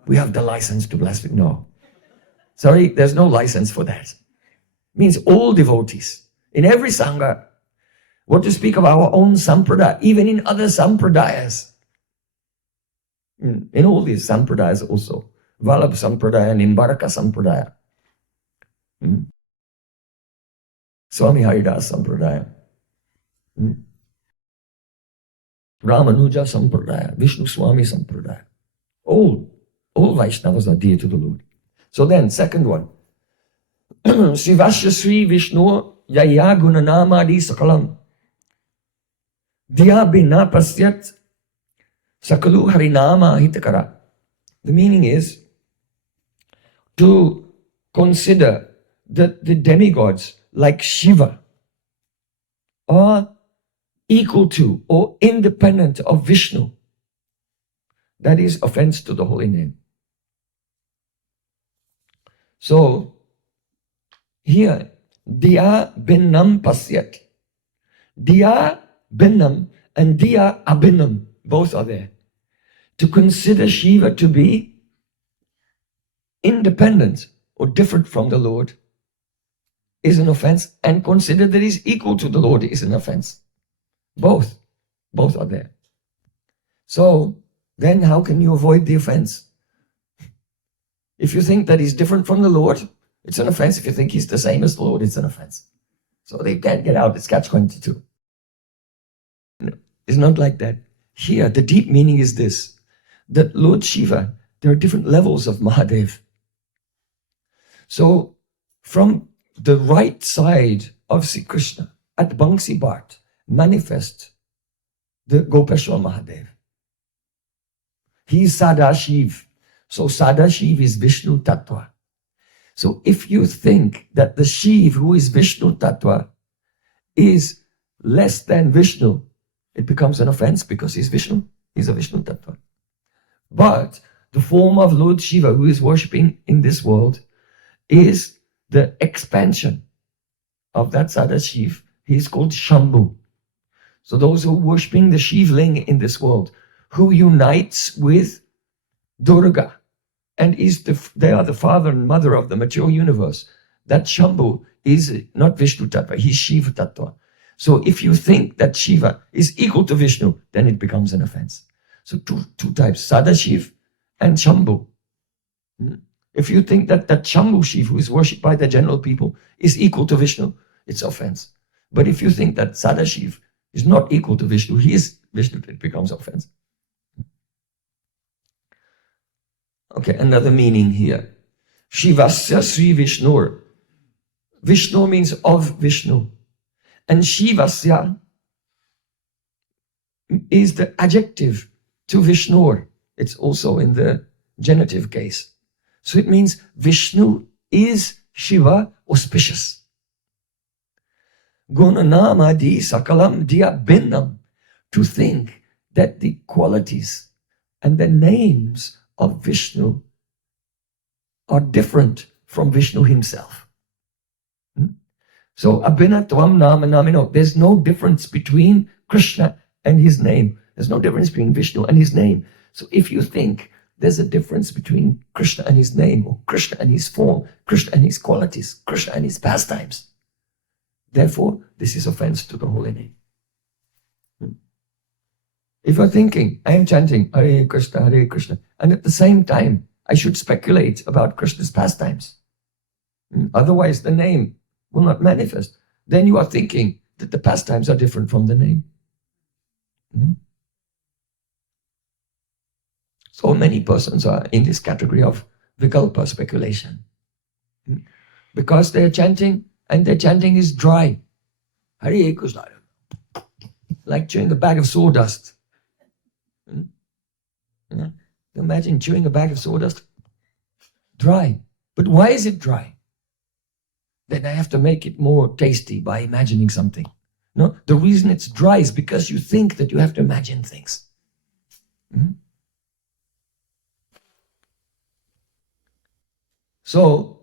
We have the license to blaspheme. No. Sorry, there's no license for that. It means all devotees. In every Sangha, what to speak of our own Sampradaya, even in other Sampradayas. In all these Sampradayas also. Vallabh Sampradaya, Nimbaraka Sampradaya. Swami Haridas Sampradaya. Ramanuja Sampradaya, Vishnu Swami Sampradaya. All Vaishnavas are dear to the Lord. So then, second one. Srivasya Sri Vishnu Yaya Gunanamadi Sakalam. Diya Bina Pasyat Sakalu Harinama Hitakara. The meaning is to consider that the demigods like Shiva are equal to or independent of Vishnu. That is offense to the holy name. So, here, Diya Binnam Pasyat. Diya Binnam and Diya Abhinnam, both are there. To consider Shiva to be independent or different from the Lord is an offense, and consider that he's equal to the Lord is an offense. Both are there. So, then how can you avoid the offense? If you think that he's different from the Lord, it's an offense. If you think he's the same as the Lord, it's an offense. So they can't get out. It's catch-22. No, it's not like that. Here, the deep meaning is this, that Lord Shiva, there are different levels of Mahadev. So, from the right side of Sri Krishna, at Bangsi Bhat, manifest the Gopeshwar Mahadev. He is Sadashiv. So Sadashiv is Vishnu Tattva. So if you think that the Shiv who is Vishnu Tattva is less than Vishnu, it becomes an offense because he's Vishnu. He's a Vishnu Tattva. But the form of Lord Shiva who is worshipping in this world is the expansion of that Sadashiv. He is called Shambhu. So those who are worshipping the Shiv-ling in this world, who unites with Durga, and they are the father and mother of the mature universe. That Shambhu is not Vishnu Tattva, he's Shiva Tattva. So if you think that Shiva is equal to Vishnu, then it becomes an offense. So two types, Sadashiv and Shambhu. If you think that Shambhu Shiva, who is worshipped by the general people, is equal to Vishnu, it's offense. But if you think that Sadashiv is not equal to Vishnu, he is Vishnu, it becomes offense. Okay, another meaning here. Shivasya Sri Vishnur. Vishnu means of Vishnu. And Shivasya is the adjective to Vishnur. It's also in the genitive case. So it means Vishnu is Shiva auspicious. Gunanamadi Sakalam Diya Binnam. To think that the qualities and the names of Vishnu are different from Vishnu himself. So, Abhinatvam Nāma-namino. There's no difference between Krishna and his name. There's no difference between Vishnu and his name. So, if you think there's a difference between Krishna and his name, or Krishna and his form, Krishna and his qualities, Krishna and his pastimes, therefore, this is offense to the holy name. If you're thinking, I am chanting Hare Krishna, and at the same time, I should speculate about Krishna's pastimes. Otherwise, the name will not manifest. then you are thinking that the pastimes are different from the name. So many persons are in this category of vikalpa speculation. Because they are chanting, and their chanting is dry. Hare Krishna. Like chewing a bag of sawdust. Imagine chewing a bag of sawdust. Dry. But why is it dry? Then I have to make it more tasty by imagining something. No, the reason it's dry is because you think that you have to imagine things. So,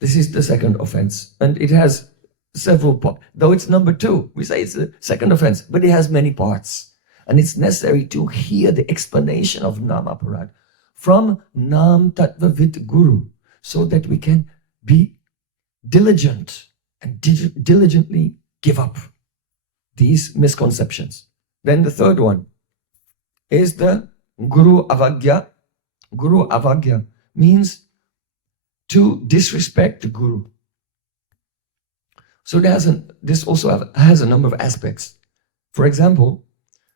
this is the second offense. And it has several parts. Though it's number 2, we say it's the second offense, but it has many parts. And it's necessary to hear the explanation of Nāma-parād from Nāma-tattva with Guru, so that we can be diligent and diligently give up these misconceptions. Then the third one is the Guru Avagya. Guru Avagya means to disrespect the Guru. So this also has a number of aspects. For example,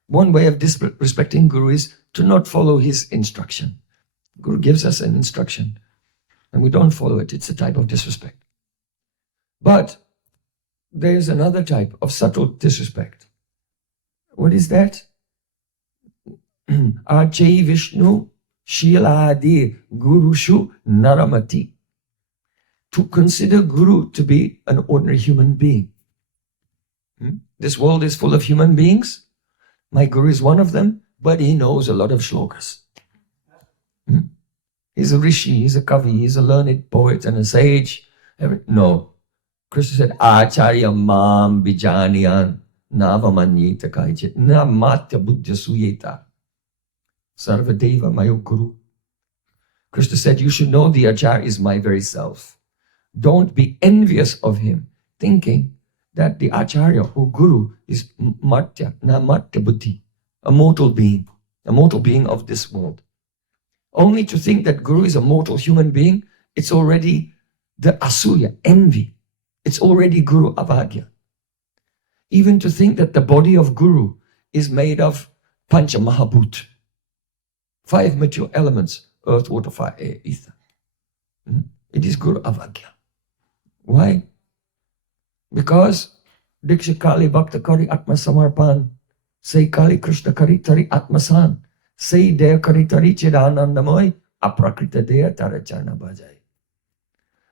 one way of disrespecting Guru is to not follow his instruction. Guru gives us an instruction and we don't follow it. It's a type of disrespect. But there's another type of subtle disrespect. What is that? Archai Vishnu Shiladi Gurushu Naramati. To consider Guru to be an ordinary human being. This world is full of human beings. My Guru is one of them, but he knows a lot of shlokas. He's a rishi, he's a kavi, he's a learned poet and a sage. No. Krishna said, Acharya mam bijaniyan navamanyeta kaichit na matya buddhya suyeta sarvadeva mayo guru. Krishna said, you should know the Acharya is my very self. Don't be envious of him, thinking that the Acharya or Guru is matya, na matya buddhi, a mortal being of this world. Only to think that Guru is a mortal human being, it's already the asuya, envy. It's already Guru Avagya. Even to think that the body of Guru is made of Pancha Mahabhut, 5 mature elements, earth, water, fire, air, ether. It is Guru Avagya. Why? Because Diksha Kali Bhakta Kari Atma Samarpan, say Kali Krishna Kari Tari Atmasan, say Dea Kari Tari Chidanandamoy, Aprakrita Dea Taracharna Bhajai.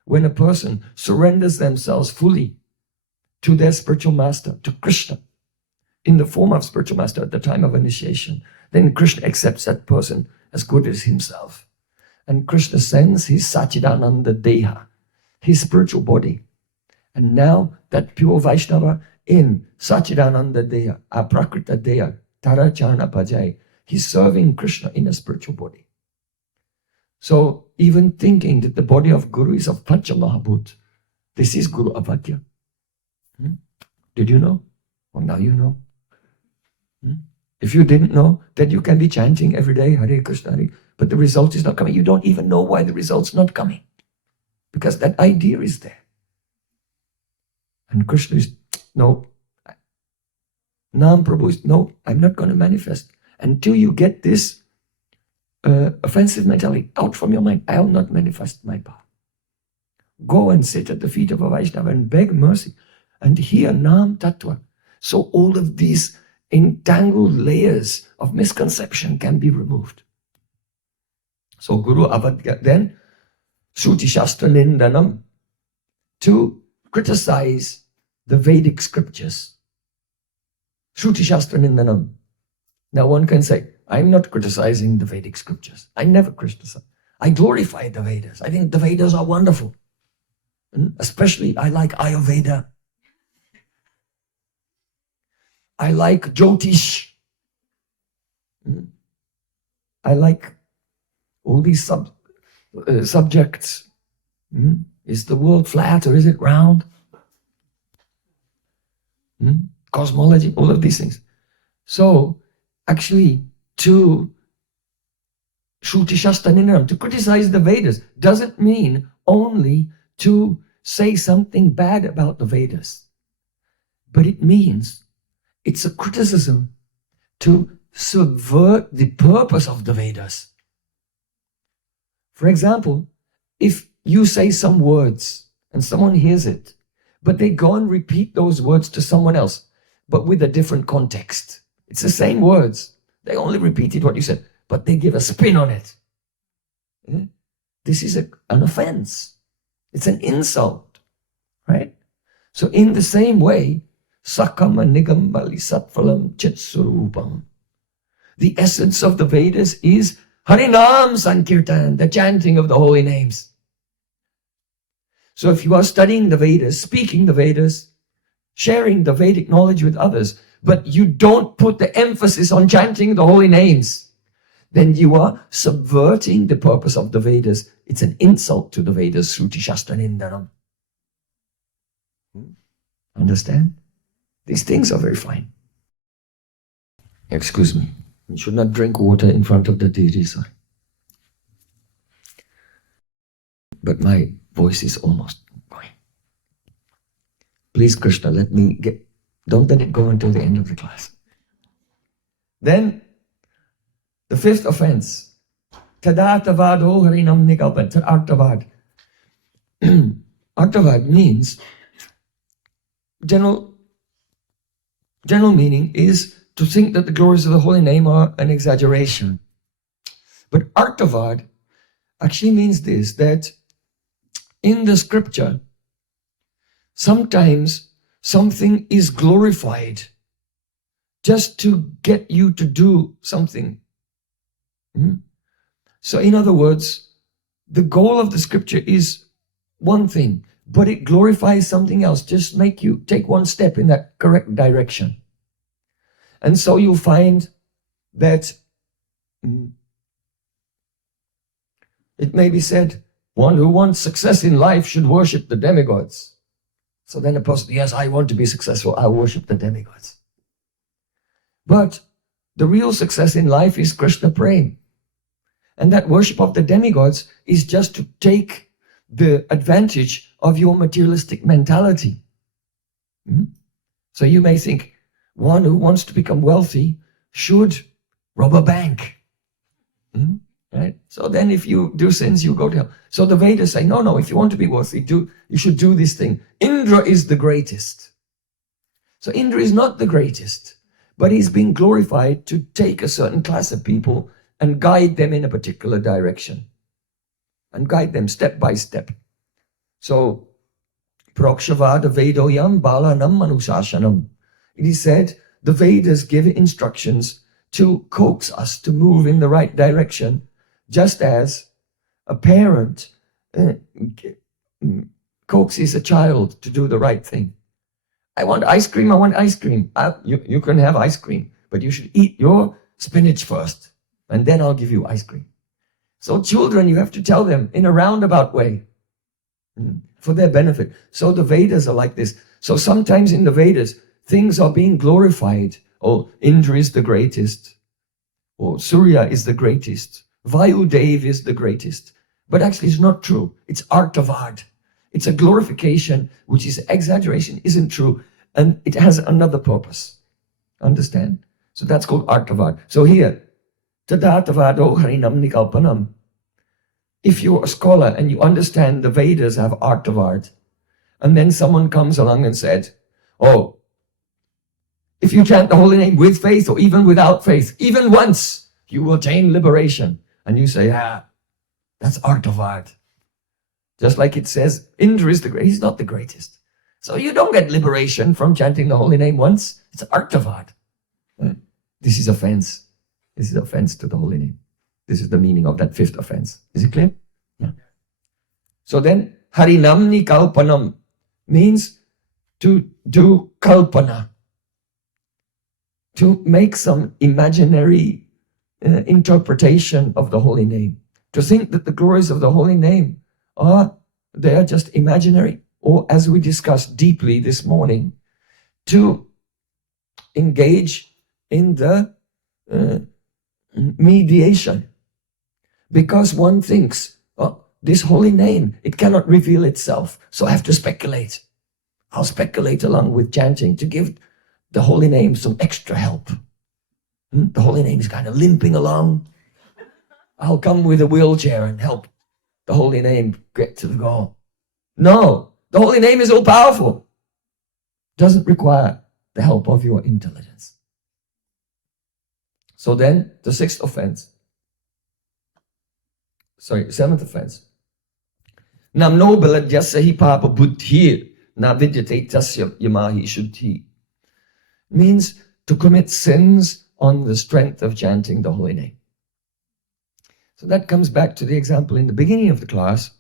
When a person surrenders themselves fully to their spiritual master, to Krishna, in the form of spiritual master at the time of initiation, then Krishna accepts that person as good as himself. And Krishna sends his Sachidananda Deha, his spiritual body. And now that pure Vaishnava in Sachidananda Deha, Aprakrita Deha, Taracharna Bhajai, he's serving Krishna in a spiritual body. So even thinking that the body of Guru is of Pancha Mahabhut, this is Guru Avagya. Did you know? Well, now you know. If you didn't know, then you can be chanting every day, Hare Krishna, Hare, but the result is not coming. You don't even know why the result's not coming. Because that idea is there. And Krishna is, no. Nam Prabhu is, no, I'm not going to manifest. Until you get this offensive mentality out from your mind, I'll not manifest my power. Go and sit at the feet of a Vaishnava and beg mercy and hear Nāma-tattva. So all of these entangled layers of misconception can be removed. So Guru Avagya, then Shruti Shastra Nindanam, to criticize the Vedic scriptures. Shruti Shastra Nindanam. Now one can say, I'm not criticizing the Vedic scriptures. I never criticize. I glorify the Vedas. I think the Vedas are wonderful. And especially, I like Ayurveda. I like Jyotish. I like all these subjects. Is the world flat or is it round? Cosmology, all of these things. So, actually, to Shruti Shastra Nindanam, to criticize the Vedas, doesn't mean only to say something bad about the Vedas. but it means it's a criticism to subvert the purpose of the Vedas. For example, if you say some words and someone hears it, but they go and repeat those words to someone else, but with a different context. It's the same words. They only repeated what you said, but they give a spin on it. This is an offense. It's an insult, right? So in the same way, Sakama Nigambali Satphalam Chitsurupam. The essence of the Vedas is Harinam Sankirtan, the chanting of the holy names. So if you are studying the Vedas, speaking the Vedas, sharing the Vedic knowledge with others, but you don't put the emphasis on chanting the holy names, then you are subverting the purpose of the Vedas. It's an insult to the Vedas, Sruti Shastra Nindanam. Understand? These things are very fine. Excuse me. You should not drink water in front of the deities. But my voice is almost going. Please, Krishna, don't let it go until the end of the class. Then, the fifth offense. Tadatavado harinam nikalpan. Artavad. Artavad means, general meaning is to think that the glories of the holy name are an exaggeration. But Artavad actually means this, that in the scripture, sometimes something is glorified just to get you to do something. So in other words, the goal of the scripture is one thing, but it glorifies something else, just make you take one step in that correct direction. And so you'll find that it may be said, one who wants success in life should worship the demigods. So then a person, yes, I want to be successful, I worship the demigods. But the real success in life is Krishna Prem. And that worship of the demigods is just to take the advantage of your materialistic mentality. So you may think, one who wants to become wealthy should rob a bank. Right? So then if you do sins, you go to hell. So the Vedas say, no, if you want to be wealthy, you should do this thing. Indra is the greatest. So Indra is not the greatest, but he's been glorified to take a certain class of people and guide them in a particular direction. And guide them step by step. So, Prakshavada Vedoyam Balanam Manushasanam. It is said, the Vedas give instructions to coax us to move in the right direction, just as a parent coaxes a child to do the right thing. I want ice cream. You can have ice cream, but you should eat your spinach first, and then I'll give you ice cream. So children, you have to tell them in a roundabout way for their benefit. So the Vedas are like this. So sometimes in the Vedas, things are being glorified. Oh, Indra is the greatest. Or Surya is the greatest. Vayudev is the greatest. But actually it's not true. It's Artavad. It's a glorification, which is exaggeration, isn't true. And it has another purpose. Understand? So that's called Artavad. So here, Tadatavado harinam nikalpanam. If you're a scholar and you understand the Vedas have Artavad, and then someone comes along and said, oh, if you chant the holy name with faith or even without faith, even once, you will attain liberation. And you say, that's Artavad. Just like it says, Indra is the greatest. He's not the greatest. So you don't get liberation from chanting the holy name once. It's Artavad. This is offense. This is offense to the holy name. This is the meaning of that fifth offense. Is it clear? Yeah. So then, Harinamni Kalpanam means to do kalpana, to make some imaginary interpretation of the holy name, to think that the glories of the holy name they are just imaginary, or as we discussed deeply this morning, to engage in the mediation. Because one thinks, this holy name, it cannot reveal itself, so I have to speculate. I'll speculate along with chanting to give the holy name some extra help. The holy name is kind of limping along. I'll come with a wheelchair and help the holy name get to the goal. No, the holy name is all powerful. Doesn't require the help of your intelligence. So then, the seventh offense. Namno baladhyasya hi papa buddhi na vidyate tasya yamahi shuddhi. Means to commit sins on the strength of chanting the holy name. So that comes back to the example in the beginning of the class.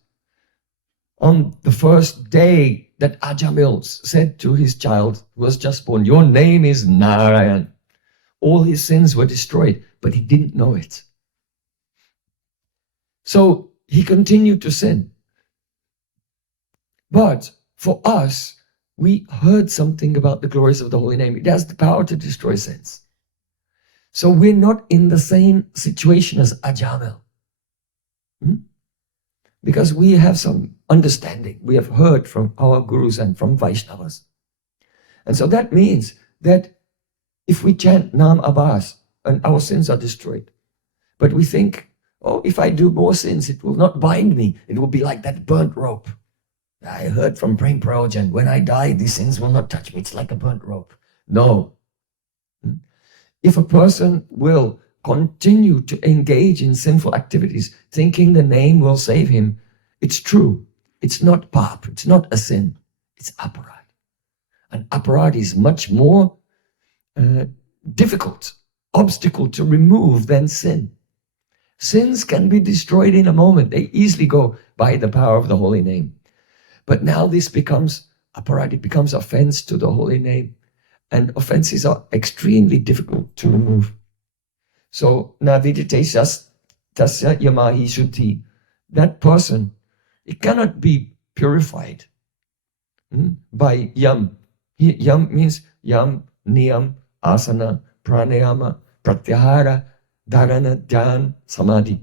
On the first day that Ajamil said to his child who was just born, your name is Narayan. All his sins were destroyed, but he didn't know it. So he continued to sin. But for us, we heard something about the glories of the holy name. It has the power to destroy sins. So we're not in the same situation as Ajamil. Because we have some understanding. We have heard from our gurus and from Vaishnavas. And so that means that if we chant Nam Abhas and our sins are destroyed, but we think, oh, if I do more sins, it will not bind me. It will be like that burnt rope. I heard from Prem Prayojan, when I die, these sins will not touch me. It's like a burnt rope. No. If a person will continue to engage in sinful activities, thinking the name will save him, it's true. It's not pap. It's not a sin. It's aparad. And aparad is much more difficult obstacle to remove than sin. Sins can be destroyed in a moment. They easily go by the power of the holy name. But now this becomes aparad. It becomes offense to the holy name. And offenses are extremely difficult to remove. So, navidite tasya yamahi shuddhi. That person, it cannot be purified by yam. Yam means yam, niyam, asana, pranayama, pratyahara, dharana, dhyan, samadhi.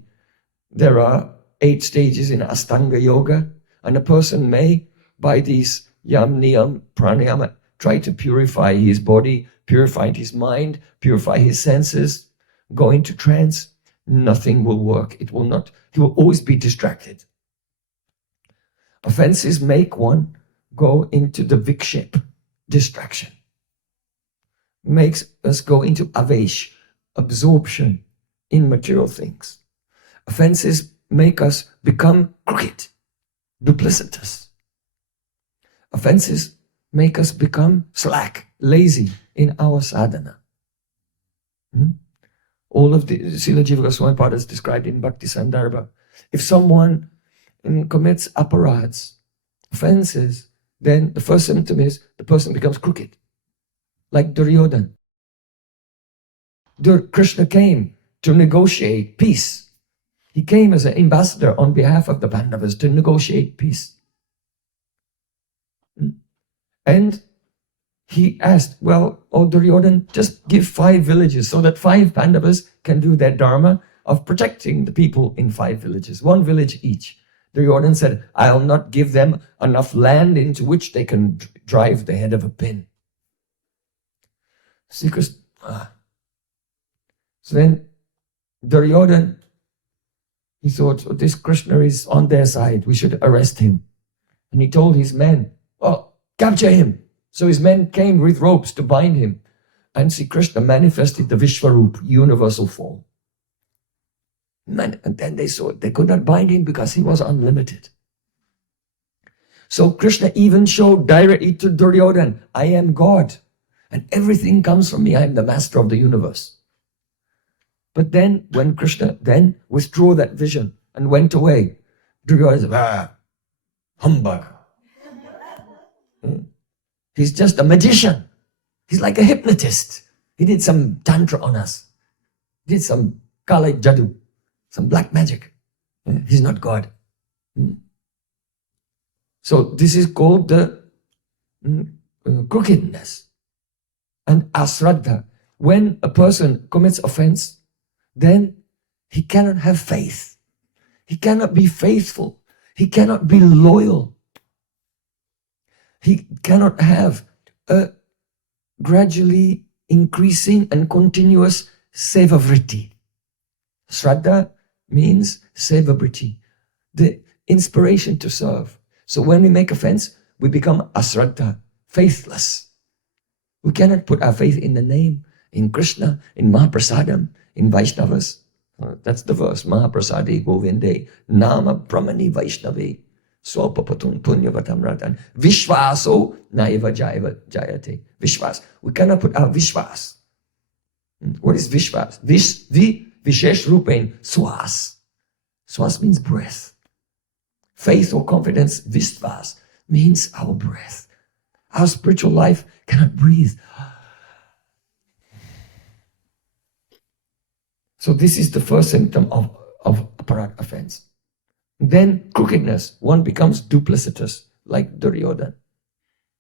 There are 8 stages in Astanga Yoga, and a person may, by these yam, niyam, pranayama, try to purify his body, purify his mind, purify his senses, go into trance. Nothing will work. It will not. He will always be distracted. Offenses make one go into the vikshep, distraction. Makes us go into avesh, absorption in material things. Offenses make us become crooked, duplicitous. Offenses make us become slack, lazy in our sadhana. All of the Srila Jiva Goswami Pada is described in Bhakti Sandarbha. If someone commits aparads, offenses, then the first symptom is the person becomes crooked, like Duryodhana. Krishna came to negotiate peace. He came as an ambassador on behalf of the Pandavas to negotiate peace. And he asked, well, oh Duryodhana, just give 5 villages so that 5 Pandavas can do their dharma of protecting the people in 5 villages, 1 village each. Duryodhana said, I'll not give them enough land into which they can drive the head of a pin. So then Duryodhana, he thought, oh, this Krishna is on their side, we should arrest him. And he told his men, oh, capture him. So his men came with ropes to bind him. And Sri Krishna manifested the Vishwarup, universal form. And then they saw it. They could not bind him because he was unlimited. So Krishna even showed directly to Duryodhana, I am God. And everything comes from me. I am the master of the universe. But then when Krishna then withdrew that vision and went away, Duryodhana said, humbug. He's just a magician. He's like a hypnotist. He did some tantra on us. He did some kala jadoo, some black magic. He's not God. So this is called the crookedness and asraddha. When a person commits offense, then he cannot have faith. He cannot be faithful. He cannot be loyal. He cannot have a gradually increasing and continuous seva-vritti. Shraddha means seva-vritti, the inspiration to serve. So when we make offense, we become asraddha, faithless. We cannot put our faith in the name, in Krishna, in Mahaprasadam, in Vaishnavas. That's the verse. Mahaprasade Govinde, Nama Brahmani Vaishnavi, Swapapatun Punyavatam Ratan, Vishvaso Naiva Jayate. Vishwas. We cannot put our Vishwas. What is Vishwas? Vishesh Rupain, Swas. Swas means breath. Faith or confidence, Vishwas, means our breath. Our spiritual life cannot breathe. So this is the first symptom of aparat offense. Then crookedness, one becomes duplicitous, like Duryodhana.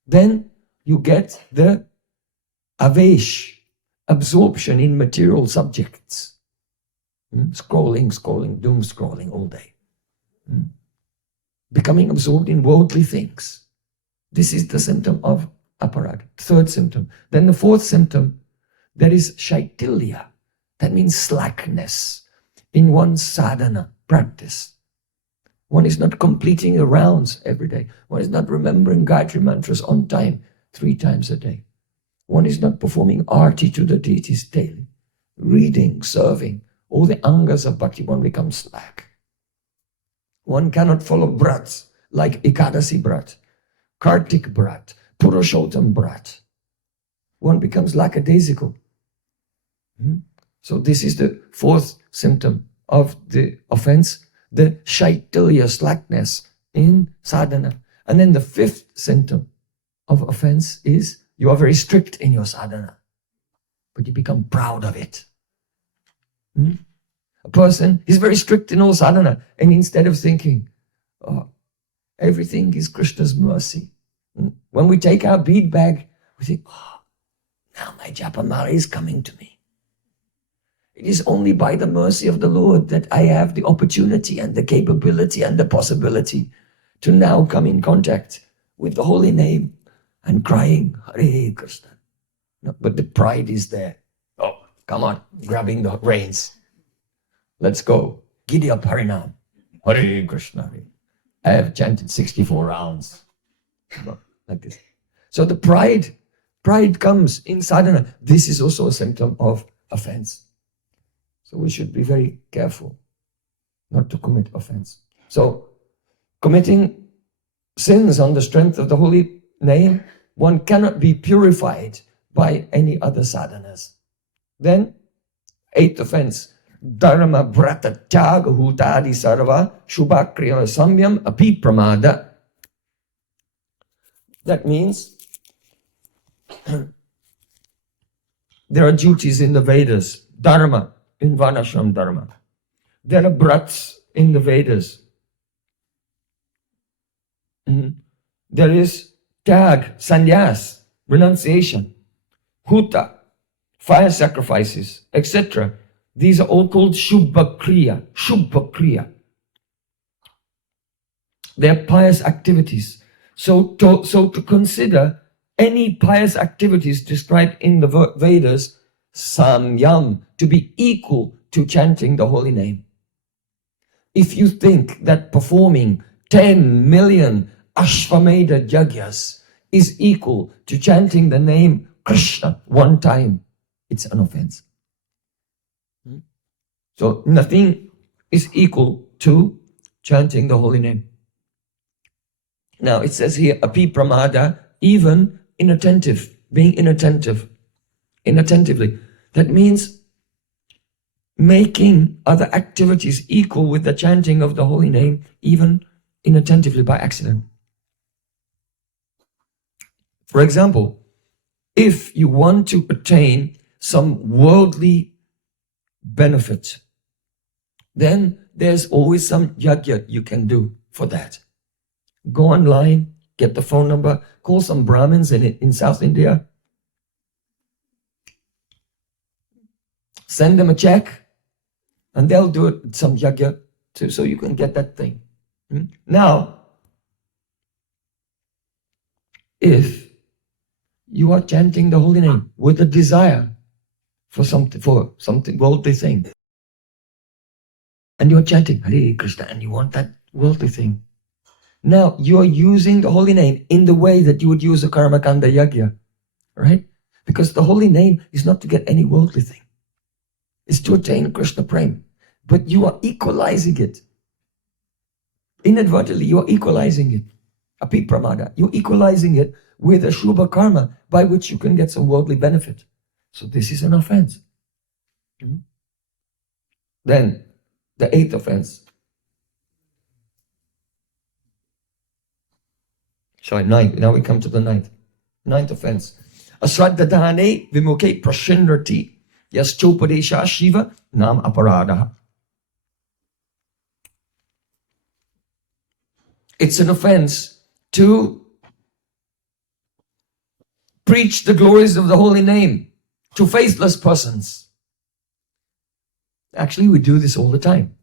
Then you get the avesh, absorption in material subjects. Scrolling, doom scrolling all day. Becoming absorbed in worldly things. This is the symptom of aparat, third symptom. Then the fourth symptom, there is shaitilya. That means slackness in one's sadhana, practice. One is not completing the rounds every day. One is not remembering Gayatri mantras on time 3 times a day. One is not performing arti to the deities daily. Reading, serving, all the angas of bhakti, one becomes slack. One cannot follow brats like Ekadasi brat, Kartik brat, Purushottam brat. One becomes lackadaisical. So this is the fourth symptom of the offense, the shaitilya, slackness in sadhana. And then the fifth symptom of offense is you are very strict in your sadhana, but you become proud of it. A person is very strict in all sadhana, and instead of thinking, oh, everything is Krishna's mercy. When we take our bead bag, we think, oh, now my japamala is coming to me. It is only by the mercy of the Lord that I have the opportunity and the capability and the possibility to now come in contact with the holy name and crying, Hare Krishna. No, but the pride is there. Oh, come on, grabbing the reins. Let's go. Giddy up Harinam. Hare Krishna. I have chanted 64 rounds. Like this. So the pride comes in sadhana. This is also a symptom of offense. So we should be very careful not to commit offense. So committing sins on the strength of the holy name, one cannot be purified by any other sadhanas. Then, eighth offense, dharma brata tyaga hutadi sarva shubhakriya samyam api pramada. That means there are duties in the Vedas, dharma, in Varnashram Dharma. There are brats in the Vedas. There is tag, sannyas, renunciation, huta, fire sacrifices, etc. These are all called shubha kriya. They are pious activities. So to consider any pious activities described in the Vedas, samyam, to be equal to chanting the holy name. If you think that performing 10 million Ashvamedha Yagyas is equal to chanting the name Krishna one time, it's an offense. So nothing is equal to chanting the holy name. Now it says here, api pramada, even inattentive, being inattentive, inattentively. That means making other activities equal with the chanting of the holy name, even inattentively by accident. For example, if you want to attain some worldly benefit, then there's always some yajna you can do for that. Go online, get the phone number, call some Brahmins in South India, send them a check, and they'll do it, some yajna too, so you can get that thing. Now, if you are chanting the holy name with a desire for something worldly thing, and you're chanting Hare Krishna and you want that worldly thing, now you're using the holy name in the way that you would use a karma kanda yagya, right? Because the holy name is not to get any worldly thing. It's to attain Krishna Prem. But you are equalizing it. Inadvertently, you are equalizing it. Api pramada. You're equalizing it with a shubha karma by which you can get some worldly benefit. So this is an offense. Then, the 8th offense. Sorry, 9th. Now we come to the 9th. 9th offense. Asraddhadhane vimuke prashinrati yaschopadesha shiva nam aparadaha. It's an offense to preach the glories of the holy name to faithless persons. Actually, we do this all the time.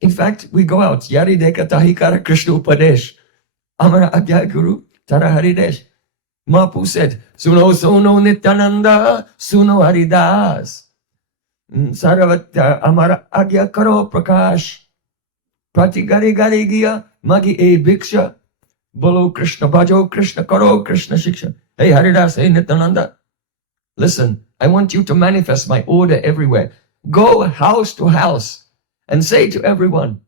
In fact, we go out. Yari deka tahikara Krishna Upadesh. Amara Agya Guru Tara Haridesh. Mahaprabhu said, Suno Suno Nityananda, Suno Haridas. Saravatya Amara Agya Karo Prakash. Prati Gari Gari Giya Magi E Bhiksha. Bolo Krishna Bhajo Krishna Karo Krishna Shiksha. Hey Haridas, hey Nityananda. Listen, I want you to manifest my order everywhere. Go house to house and say to everyone,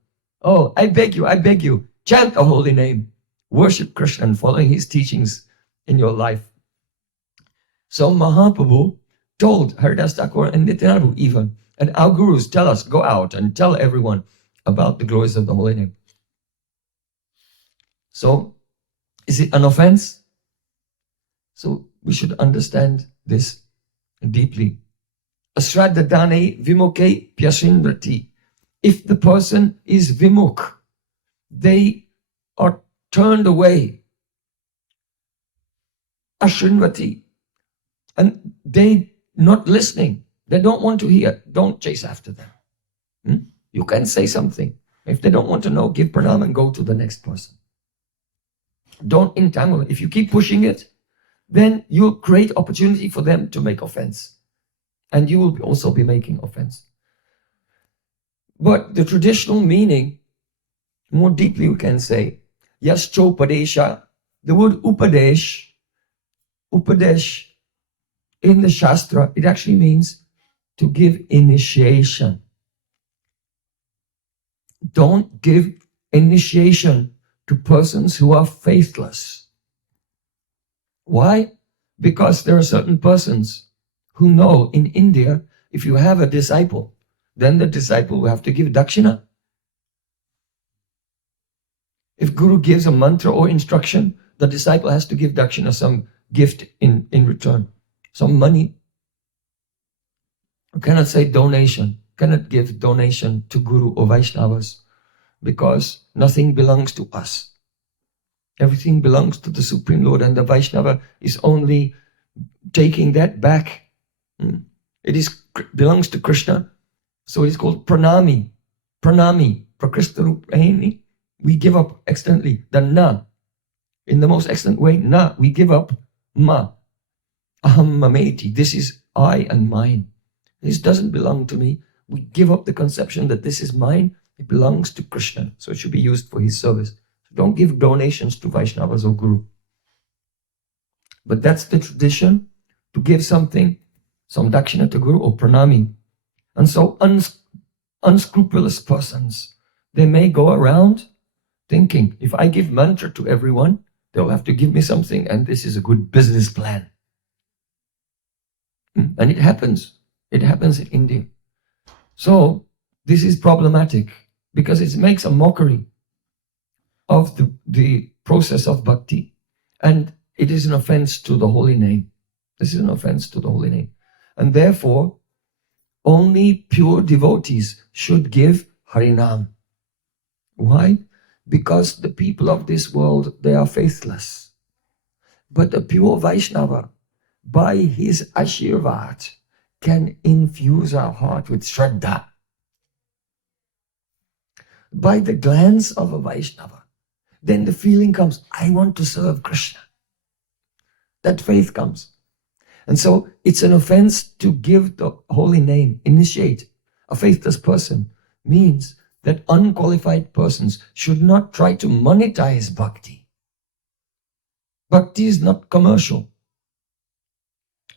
oh, I beg you, chant the holy name. Worship Krishna and follow his teachings in your life. So Mahaprabhu told Haridas Thakur and Nityananda even, and our gurus tell us, go out and tell everyone about the glories of the holy name. So, is it an offense? So, we should understand this deeply. Asraddhadane vimuke pyasindrati. If the person is vimuk, they are turned away. Ashrinvati. And they not listening. They don't want to hear. Don't chase after them. You can say something. If they don't want to know, give pranam and go to the next person. Don't entangle it. If you keep pushing it, then you'll create opportunity for them to make offense. And you will also be making offense. But the traditional meaning, more deeply we can say, Yaschopadesha, the word upadesh in the Shastra, it actually means to give initiation. Don't give initiation to persons who are faithless. Why? Because there are certain persons who know in India, if you have a disciple, then the disciple will have to give dakshina. If Guru gives a mantra or instruction, the disciple has to give dakshina, some gift in return, some money. You cannot say donation, cannot give donation to Guru or Vaishnavas because nothing belongs to us. Everything belongs to the Supreme Lord, and the Vaishnava is only taking that back. It belongs to Krishna, so it's called pranami. Pranami, prakrishta rupani. We give up externally. The na, in the most excellent way, na, we give up ma. Aham mameti, this is I and mine. This doesn't belong to me. We give up the conception that this is mine. It belongs to Krishna, so it should be used for his service. Don't give donations to Vaishnavas or Guru. But that's the tradition, to give something, some dakshina to Guru or pranami. And so unscrupulous persons, they may go around thinking, if I give mantra to everyone, they'll have to give me something, and this is a good business plan. And it happens. It happens in India. So this is problematic because it makes a mockery of the process of bhakti, and it is an offense to the holy name. This is an offense to the holy name. And therefore, only pure devotees should give Harinam. Why? Because the people of this world, they are faithless. But the pure Vaishnava, by his Ashirvad, can infuse our heart with Shraddha. By the glance of a Vaishnava, then the feeling comes, I want to serve Krishna. That faith comes. And so it's an offense to give the holy name, initiate a faithless person, means that unqualified persons should not try to monetize bhakti. Bhakti is not commercial.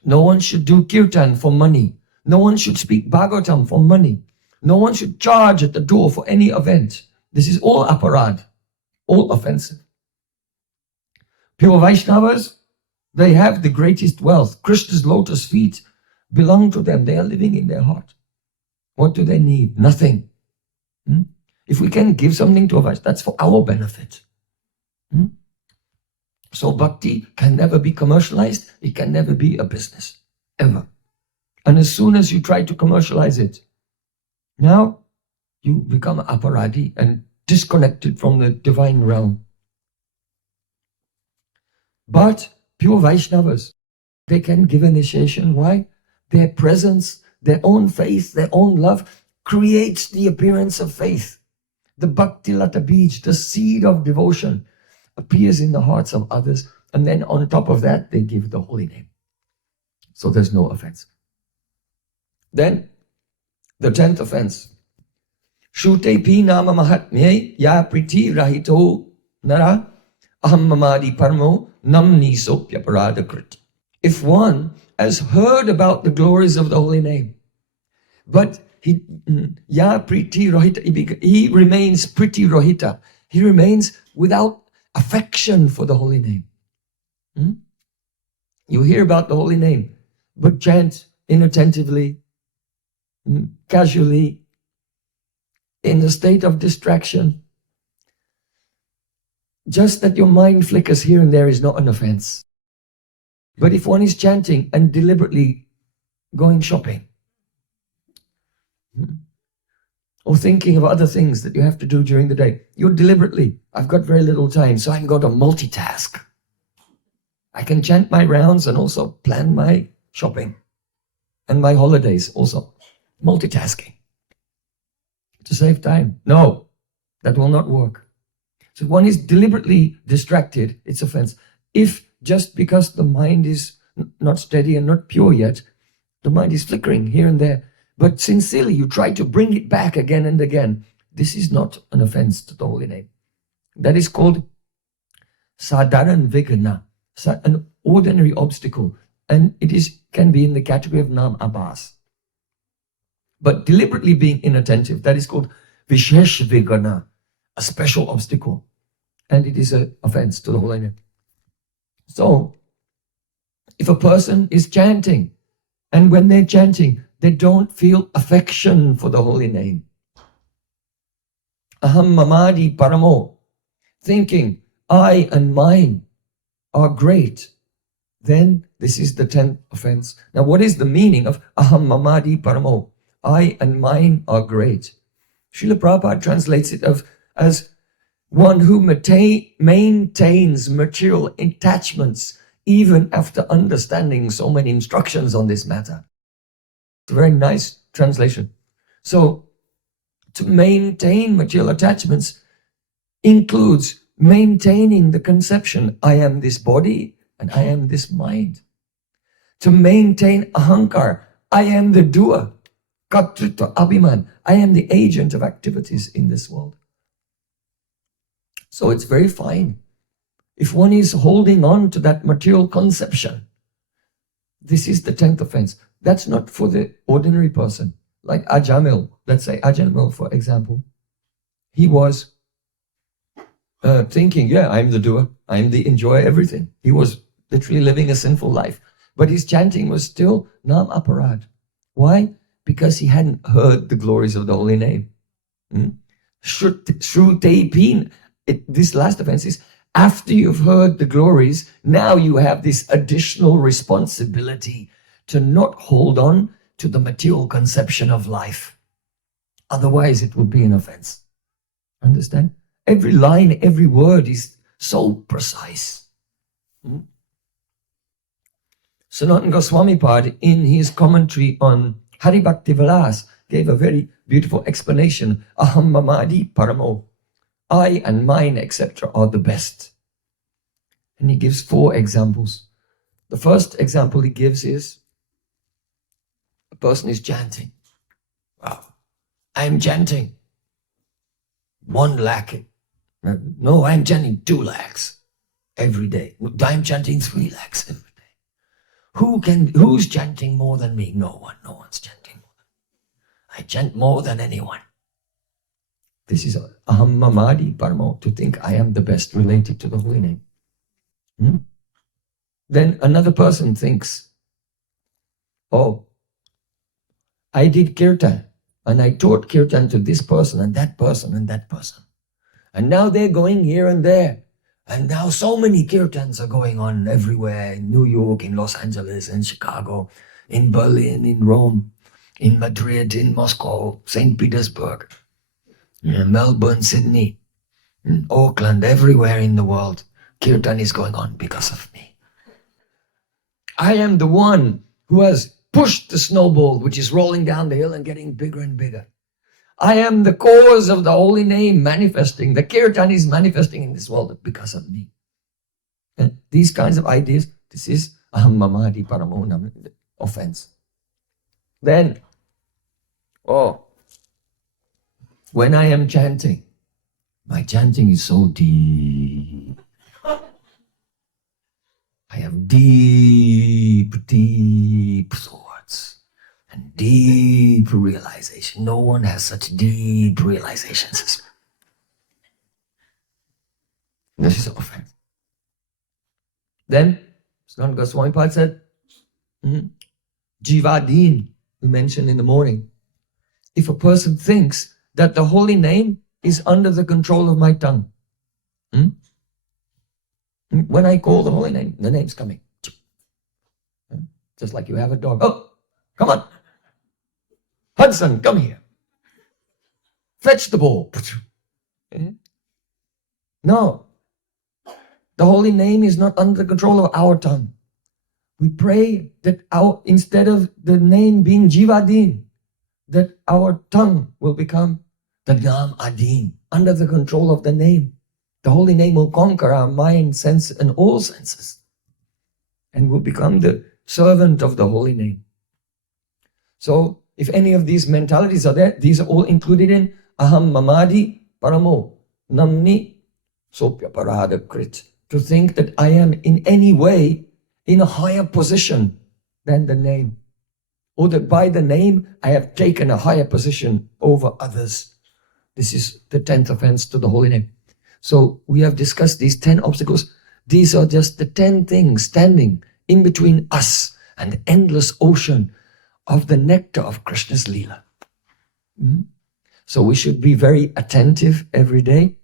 No one should do kirtan for money. No one should speak Bhagavatam for money. No one should charge at the door for any event. This is all aparad, all offensive. Pure Vaishnavas, they have the greatest wealth. Krishna's lotus feet belong to them. They are living in their heart. What do they need? Nothing. If we can give something to a Vaishnava, that's for our benefit. So bhakti can never be commercialized. It can never be a business, ever. And as soon as you try to commercialize it, now you become aparadi and disconnected from the divine realm. But pure Vaishnavas, they can give initiation. Why? Their presence, their own faith, their own love creates the appearance of faith. The bhakti lata bij, the seed of devotion, appears in the hearts of others, and then on top of that, they give the holy name. So there's no offense. Then, the 10th offense. Shute pi nama mahatmye ya priti rahito nara aham mamadi parmo namni sopya parada krit. If one has heard about the glories of the holy name, but he remains pretty rohita, he remains without affection for the holy name. You hear about the holy name, but chant inattentively, casually, in a state of distraction. Just that your mind flickers here and there is not an offense. But if one is chanting and deliberately going shopping, or thinking of other things that you have to do during the day, you're deliberately, I've got very little time, so I'm going to multitask. I can chant my rounds and also plan my shopping and my holidays also. Multitasking to save time. No, that will not work. So one is deliberately distracted, it's offense. If just because the mind is not steady and not pure yet, the mind is flickering here and there, but sincerely you try to bring it back again and again, this is not an offense to the holy name. That is called sadharan vigna, an ordinary obstacle, and it can be in the category of nam-abhas. But deliberately being inattentive, that is called vishesh vigna, a special obstacle, and it is an offense to the holy name. So, if a person is chanting, and when they're chanting, they don't feel affection for the holy name, aham mamadi paramo, thinking I and mine are great, then this is the 10th offense. Now, what is the meaning of aham mamadi paramo? I and mine are great. Srila Prabhupada translates it as one who maintains material attachments even after understanding so many instructions on this matter. It's a very nice translation. So, to maintain material attachments includes maintaining the conception, I am this body and I am this mind. To maintain ahankar, I am the doer. Katrita abhiman, I am the agent of activities in this world. So it's very fine. If one is holding on to that material conception, this is the 10th offense. That's not for the ordinary person. Like Ajamil, let's say Ajamil, for example. He was thinking, yeah, I'm the doer. I'm the enjoy everything. He was literally living a sinful life. But his chanting was still nam aparad. Why? Because he hadn't heard the glories of the holy name. Shrutepin, this last offense is, after you've heard the glories, now you have this additional responsibility to not hold on to the material conception of life. Otherwise, it would be an offense. Understand? Every line, every word is so precise. Sanatana Goswami Pad, in his commentary on Hari Bhakti Vilas, gave a very beautiful explanation. Aham mamadi paramo. I and mine, etc. are the best. And he gives 4 examples. The first example he gives is a person is chanting. Wow, I'm chanting 1 lakh. No, I'm chanting 2 lakhs every day. I'm chanting 3 lakhs every day. Who's chanting more than me? No one. No one's chanting more than me. I chant more than anyone. This is aham mamadi paramo, to think I am the best related to the holy name. Then another person thinks, oh, I did kirtan and I taught kirtan to this person and that person and that person. And now they're going here and there. And now so many kirtans are going on everywhere, in New York, in Los Angeles, in Chicago, in Berlin, in Rome, in Madrid, in Moscow, St. Petersburg, Melbourne, Sydney, Auckland, everywhere in the world. Kirtan is going on because of me. I am the one who has pushed the snowball, which is rolling down the hill and getting bigger and bigger. I am the cause of the holy name manifesting. The kirtan is manifesting in this world because of me. And these kinds of ideas, this is aham mamadi paramonam, offense. Then, when I am chanting, my chanting is so deep. I have deep thoughts and deep realization. No one has such deep realizations as me. This is offense. Then, Sanatana Goswami Pad said, Jivadin, we mentioned in the morning. If a person thinks that the holy name is under the control of my tongue, when I call the holy name, the name's coming. Just like you have a dog. Oh, come on. Hudson, come here. Fetch the ball. No. The holy name is not under the control of our tongue. We pray that instead of the name being Jivadin, that our tongue will become the Nāma-tattva, under the control of the name. The holy name will conquer our mind, sense, and all senses, and will become the servant of the holy name. So, if any of these mentalities are there, these are all included in aham mamadi paramo namni sopya parada krit. To think that I am in any way in a higher position than the name, or that by the name I have taken a higher position over others. This is the 10th offense to the holy name. So we have discussed these 10 obstacles. These are just the 10 things standing in between us and the endless ocean of the nectar of Krishna's Leela. So we should be very attentive every day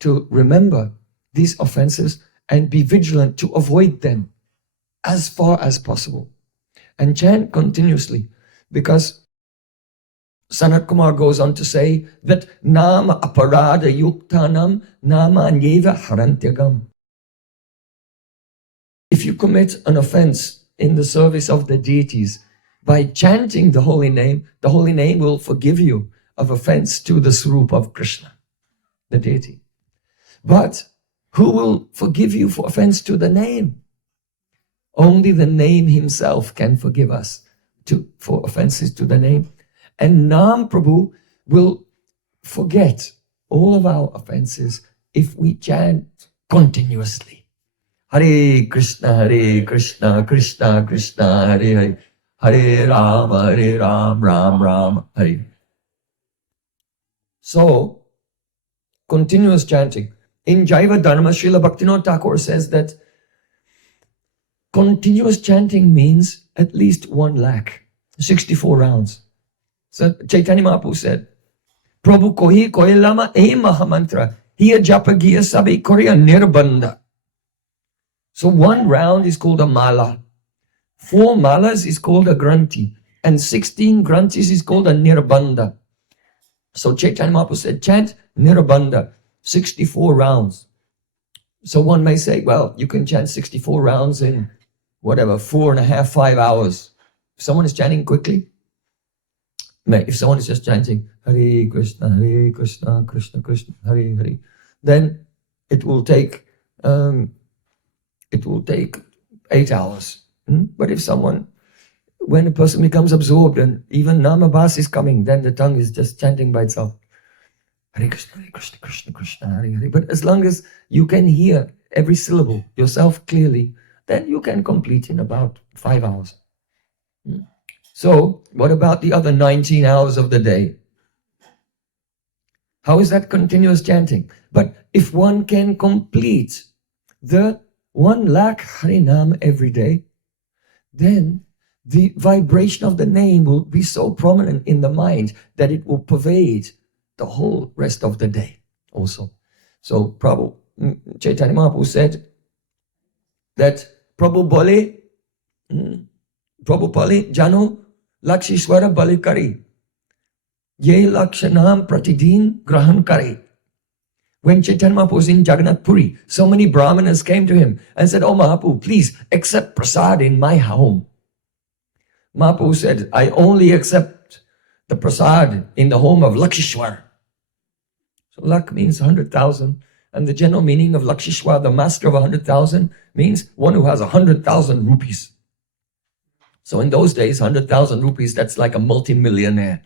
to remember these offenses and be vigilant to avoid them as far as possible. And chant continuously, because Sanat Kumar goes on to say that Nama aparada yuktanam nama anyeva harantyagam. If you commit an offense in the service of the deities, by chanting the holy name will forgive you of offense to the Swarup of Krishna, the deity. But who will forgive you for offense to the name? Only the name himself can forgive us for offenses to the name. And Nam Prabhu will forget all of our offenses if we chant continuously. Hare Krishna, Krishna Krishna, Hare Hare, Hare Ram, Ram Ram, Hare. So, continuous chanting. In Jaiva Dharma, Srila Bhaktivinoda Thakur says that continuous chanting means at least 1 lakh, 64 rounds. So Chaitanya Mahaprabhu said, Prabhu kohi lama e mahamantra, hiya japa giya sabi korea nirbandha. So 1 round is called a mala. 4 malas is called a granthi. And 16 granthis is called a nirbandha. So Chaitanya Mahaprabhu said, chant nirbandha, 64 rounds. So one may say, well, you can chant 64 rounds in 4.5, 5 hours. If someone is chanting quickly, If someone is just chanting Hare Krishna, Krishna Krishna, Hare Hare, then it will take 8 hours. But if when a person becomes absorbed and even Nāma-bhas is coming, then the tongue is just chanting by itself. Hare Krishna, Krishna Krishna, Hare Hare. But as long as you can hear every syllable yourself clearly, then you can complete in about 5 hours. So, what about the other 19 hours of the day? How is that continuous chanting? But if one can complete the 1 lakh Harinam every day, then the vibration of the name will be so prominent in the mind that it will pervade the whole rest of the day also. So Chaitanya Mahaprabhu said that Prabhu Bole Jano Lakshishwara Bali Kari Ye Lakshanam Pratidin Grahan Kari. When Chaitanya Mahaprabhu was in Jagannath Puri, so many Brahmanas came to him and said, "Oh Mahaprabhu, please accept prasad in my home." Mahaprabhu said, "I only accept the prasad in the home of Lakshishwar." So Lak means 100,000, and the general meaning of Lakshishwar, the master of 100,000, means one who has 100,000 rupees. So in those days, 100,000 rupees, that's like a multi-millionaire.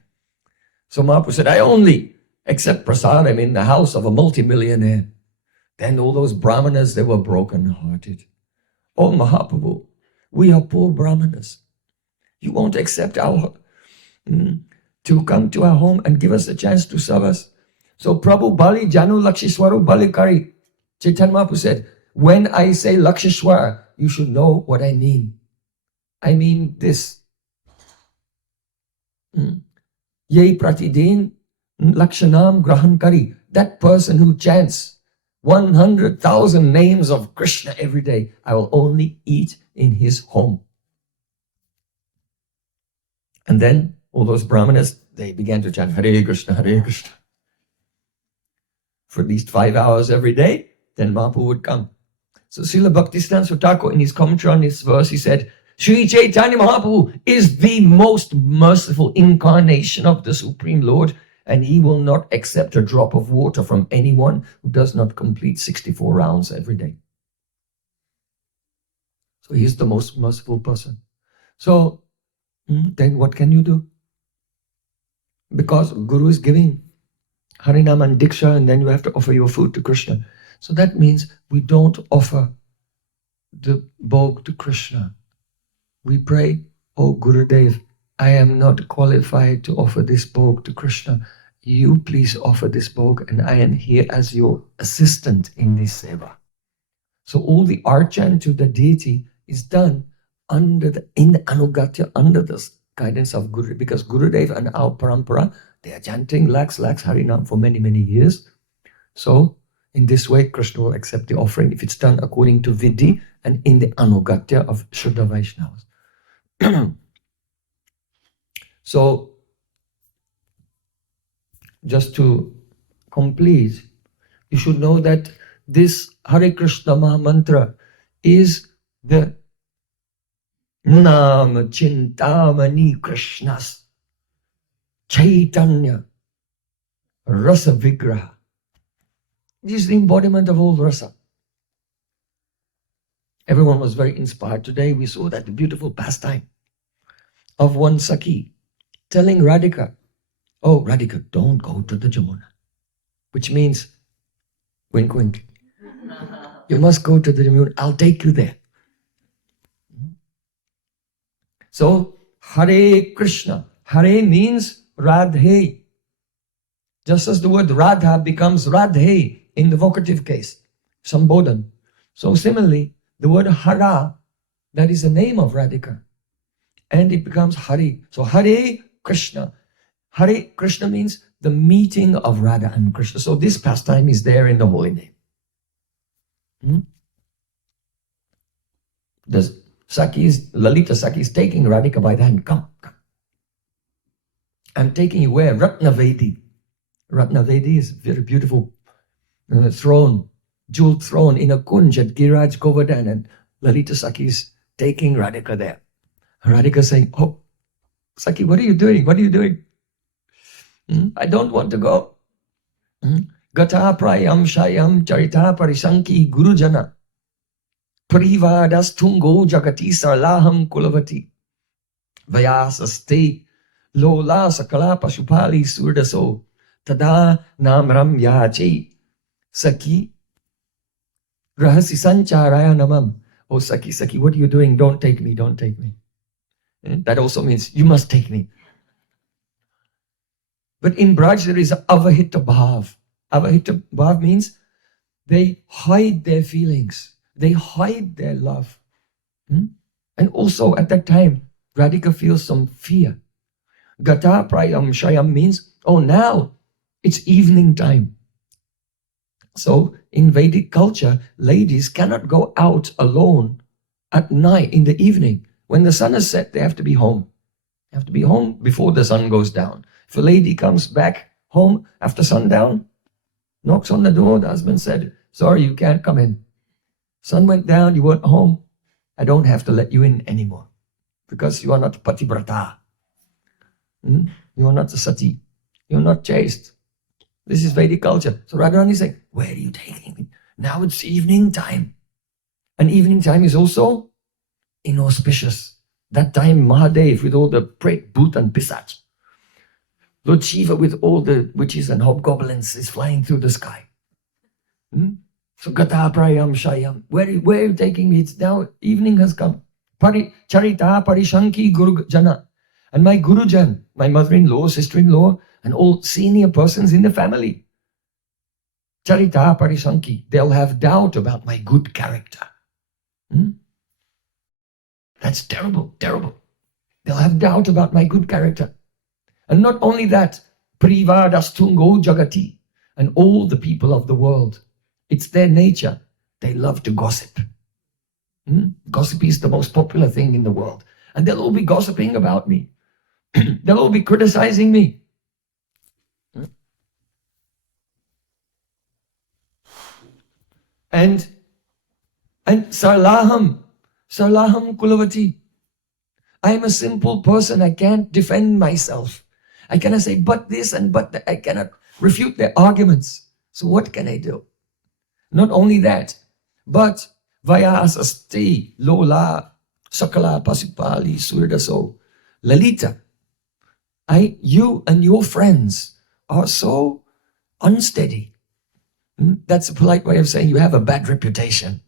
So Mahaprabhu said, "I only accept prasadam in the house of a multi-millionaire." Then all those Brahmanas, they were broken-hearted. "Oh Mahaprabhu, we are poor Brahmanas. You won't accept to come to our home and give us a chance to serve us." So Prabhu Bali Janu Lakshishwaru Bali Kari. Chaitanya Mahaprabhu said, when I say Lakshishwar, you should know what I mean. I mean this. Ye Pratidin Lakshanam Grahan Kari. That person who chants 100,000 names of Krishna every day, I will only eat in his home. And then all those Brahmanas, they began to chant Hare Krishna, Hare Krishna for at least 5 hours every day. Then Mahaprabhu would come. So Srila Bhaktisiddhanta Thakur, in his commentary on this verse, he said, Sri Chaitanya Mahaprabhu is the most merciful incarnation of the Supreme Lord, and he will not accept a drop of water from anyone who does not complete 64 rounds every day. So he is the most merciful person. So then what can you do? Because Guru is giving Harinam and Diksha, and then you have to offer your food to Krishna. So that means we don't offer the bhog to Krishna. We pray, "Oh Gurudev, I am not qualified to offer this bhog to Krishna. You please offer this bhog, and I am here as your assistant in this seva." So all the archan to the deity is done in the anugatya, under the guidance of Guru, because Gurudev and our parampara, they are chanting lakhs Harinam for many, many years. So in this way, Krishna will accept the offering if it's done according to Vidhi and in the anugatya of Shuddha Vaishnavas. So, just to complete, you should know that this Hare Krishna Mahamantra is the Nama Chintamani Krishna's Chaitanya Rasa Vigraha. This is the embodiment of all rasa. Everyone was very inspired today. We saw that beautiful pastime of one Sakhi telling Radhika, "Oh, Radhika, don't go to the Jamuna," which means, wink, wink, you must go to the Jamuna. I'll take you there. So, Hare Krishna. Hare means Radhe. Just as the word Radha becomes Radhe in the vocative case, Sambodhan. So similarly, the word Hara, that is the name of Radhika, and it becomes Hari. So Hare Krishna. Hare Krishna means the meeting of Radha and Krishna. So this pastime is there in the holy name. Lalita Sakhi is taking Radhika by the hand. Come. I'm taking you where? Ratnavedi. Ratnavedi is a very beautiful throne, jeweled throne in a kunj at Giraj Govardhan, and Lalita Sakhi is taking Radhika there. Radhika saying, "Oh, Sakhi, what are you doing? What are you doing?" I don't want to go. Gata prayam shayam charita parishanki gurujana Parivadas tungo jagati sarlaham kulavati Vayasaste lola sakala pashupali surdaso Tada namram yachi Saki rahasi sancharaya namam. Oh Saki, what are you doing? Don't take me, don't take me. That also means you must take me. But in Braj there is avahita bhav. Avahita bhav means they hide their feelings. They hide their love. And also at that time, Radhika feels some fear. Gata prayam shayam means, oh, now it's evening time. So in Vedic culture, ladies cannot go out alone at night in the evening. When the sun is set, they have to be home. They have to be home before the sun goes down. If a lady comes back home after sundown, knocks on the door, the husband said, sorry, you can't come in. Sun went down, you weren't home. I don't have to let you in anymore because you are not pativrata. You are not a sati. You are not chaste. This is Vedic culture. So Radharani is saying, where are you taking me? Now it's evening time. And evening time is also inauspicious. That time Mahadev with all the Pret, Bhut and Pisach. Lord Shiva with all the witches and hobgoblins is flying through the sky. So Gata Prayam Shayam. Where are you taking me? It's now evening has come. Charita Parishanki Guru Jana. And my Gurujan, my mother-in-law, sister-in-law, and all senior persons in the family. Charita Parishanki. They'll have doubt about my good character. That's terrible, terrible. They'll have doubt about my good character. And not only that, Privadastungo Jagati, and all the people of the world, it's their nature. They love to gossip. Gossip is the most popular thing in the world. And they'll all be gossiping about me. They'll all be criticizing me. And Sarlaham Kulavati. I am a simple person. I can't defend myself. I cannot say but this and but that. I cannot refute their arguments. So what can I do? Not only that, but Vayasasti Lola Sakala Pasipali Surdaso Lalita. You and your friends are so unsteady. That's a polite way of saying you have a bad reputation.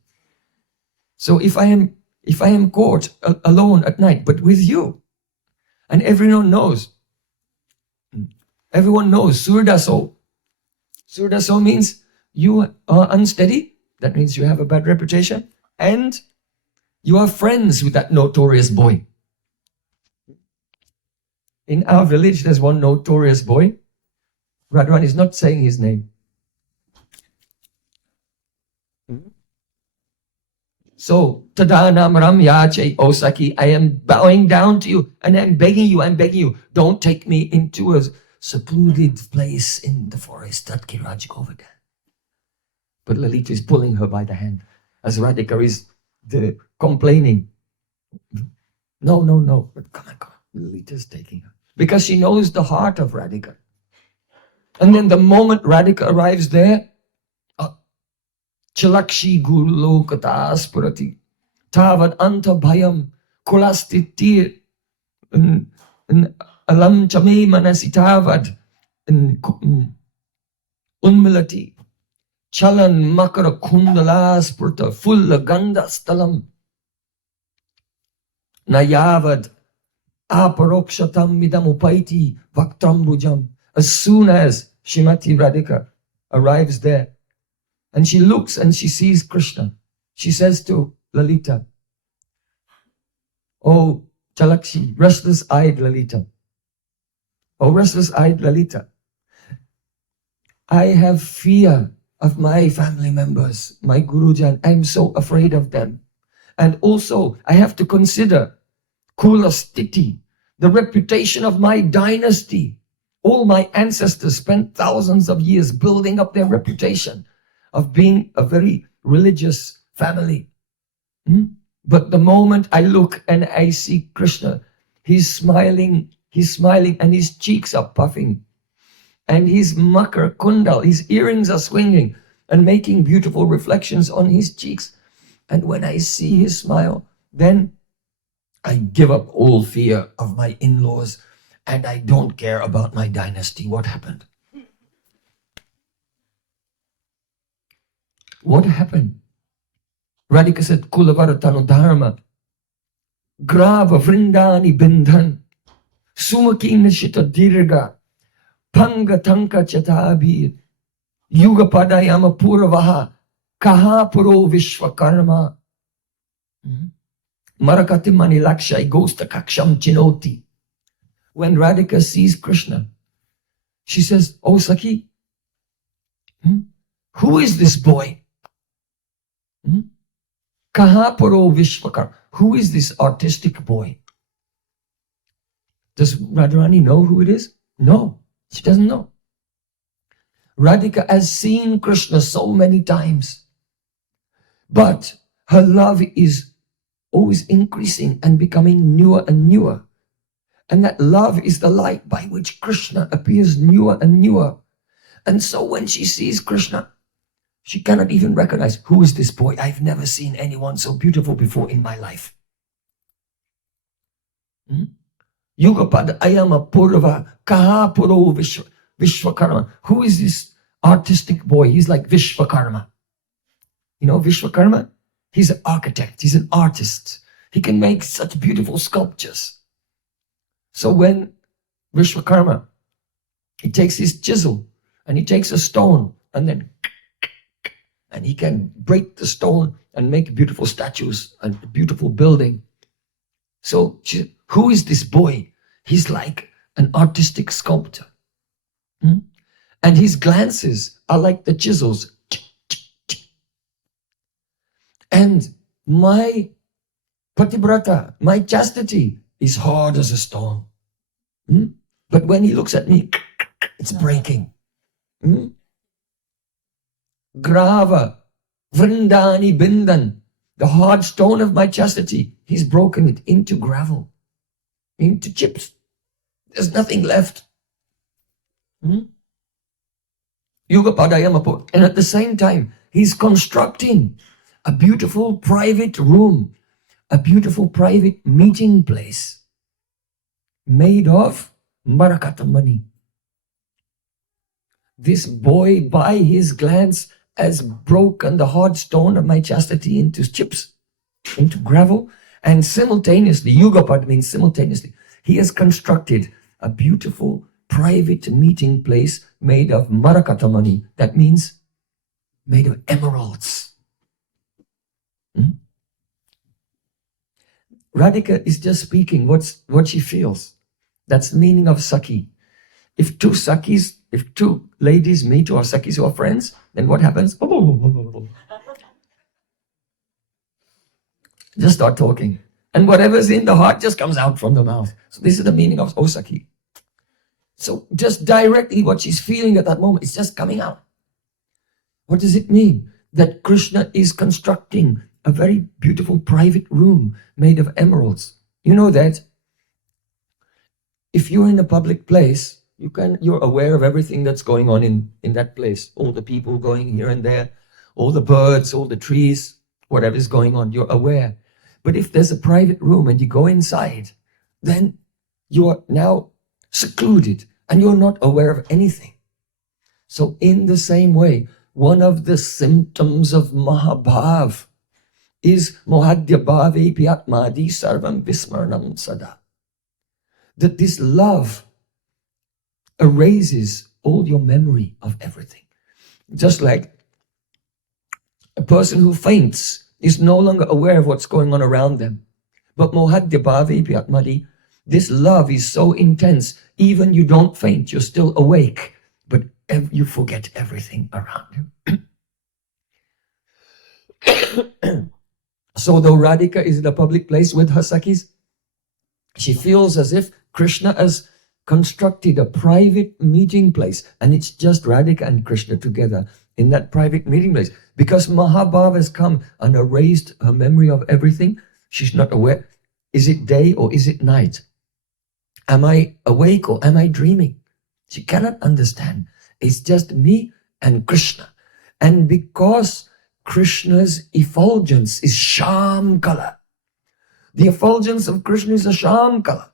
So if I am caught alone at night, but with you, and everyone knows, Surdaso. Surdaso means you are unsteady. That means you have a bad reputation. And you are friends with that notorious boy. In our village, there's one notorious boy. Radharani is not saying his name. So, Tadanamram Yache Osaki, I am bowing down to you and I'm begging you, don't take me into a secluded place in the forest at Kiraj Govardhan. But Lalita is pulling her by the hand as Radhika is complaining. No, but come on. Lalita is taking her. Because she knows the heart of Radhika. And then the moment Radhika arrives there, Chalakshi Guru Lokata Spurati Tavad Anta Bhayam Kulastitir Alam Chame Manasitavad Unmilati Chalan Makara Kundala Spurta Fulla Ganda Stalam Nayavad Aparokshatam Midamupaiti Vaktambujam. As soon as Shrimati Radhika arrives there, and she looks and she sees Krishna, she says to Lalita, oh Chalakshi, restless-eyed Lalita, oh restless-eyed Lalita, I have fear of my family members, my Gurujan. I'm so afraid of them. And also, I have to consider Kula Stiti, the reputation of my dynasty. All my ancestors spent thousands of years building up their reputation of being a very religious family. But the moment I look and I see Krishna, he's smiling and his cheeks are puffing. And his makar kundal, his earrings are swinging and making beautiful reflections on his cheeks. And when I see his smile, then I give up all fear of my in-laws and I don't care about my dynasty. What happened? What happened? Radhika said, Kulavaratano Dharma, Grava Vrindani Bindhan, Sumaki Nishita Dirga, Panga Tanka Chatabir, Yuga Padayama Puravaha, Kaha Puro Vishwakarma. Marakati Mani Lakshai goes to Kaksham Chinoti. When Radhika sees Krishna, she says, Oh Sakhi, who is this boy? Kaha Puro Vishwakarma. Who is this artistic boy? Does Radharani know who it is? No, she doesn't know. Radhika has seen Krishna so many times, but her love is always increasing and becoming newer and newer. And that love is the light by which Krishna appears newer and newer. And so when she sees Krishna, she cannot even recognize, who is this boy? I've never seen anyone so beautiful before in my life. Yugapada ayama purva kaha puro Vishwakarma. Who is this artistic boy? He's like Vishwakarma. You know Vishwakarma? He's an architect. He's an artist. He can make such beautiful sculptures. So when Vishwakarma, he takes his chisel and he takes a stone and he can break the stone and make beautiful statues and a beautiful building. So who is this boy? He's like an artistic sculptor. And his glances are like the chisels. And my patibrata, my chastity, is hard as a stone. But when he looks at me, it's breaking. Grava, Vrindani Bindan, the hard stone of my chastity, he's broken it into gravel, into chips. There's nothing left. Yuga Padayamapo. And at the same time, he's constructing a beautiful private room, a beautiful private meeting place made of Marakata money. This boy, by his glance, has broken the hard stone of my chastity into chips, into gravel, and simultaneously, Yugapad means simultaneously, he has constructed a beautiful private meeting place made of Marakata money. That means made of emeralds. Radhika is just speaking what she feels. That's the meaning of Sakhi. If two ladies meet or Sakhis who are friends, then what happens? Just start talking. And whatever's in the heart just comes out from the mouth. So this is the meaning of Sakhi. So just directly what she's feeling at that moment, it's just coming out. What does it mean? That Krishna is constructing a very beautiful private room made of emeralds. You know that if you're in a public place, you're aware of everything that's going on in that place. All the people going here and there, all the birds, all the trees, whatever's going on, you're aware. But if there's a private room and you go inside, then you're now secluded and you're not aware of anything. So in the same way, one of the symptoms of Mahabhav is Mohadhyabhave Pyatmadi Sarvam Vismarnam Sada. That this love erases all your memory of everything. Just like a person who faints is no longer aware of what's going on around them. But Mohadhyabhave Pyatmadi, this love is so intense, even you don't faint, you're still awake, but you forget everything around you. So though Radhika is in a public place with her Sakhis, she feels as if Krishna has constructed a private meeting place, and it's just Radhika and Krishna together in that private meeting place. Because Mahabhav has come and erased her memory of everything, she's not aware. Is it day or is it night? Am I awake or am I dreaming? She cannot understand. It's just me and Krishna. And because Krishna's effulgence is sham color, the effulgence of Krishna is a sham color.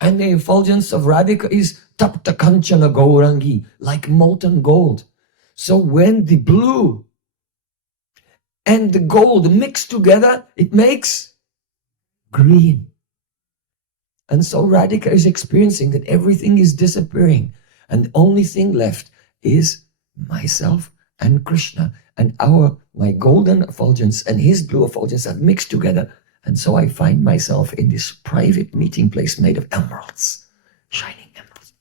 And the effulgence of Radhika is tapta kanchana gaurangi, like molten gold. So when the blue and the gold mix together, it makes green. And so Radhika is experiencing that everything is disappearing. And the only thing left is myself and Krishna. And my golden effulgence and his blue effulgence have mixed together. And so I find myself in this private meeting place made of emeralds, shining emeralds.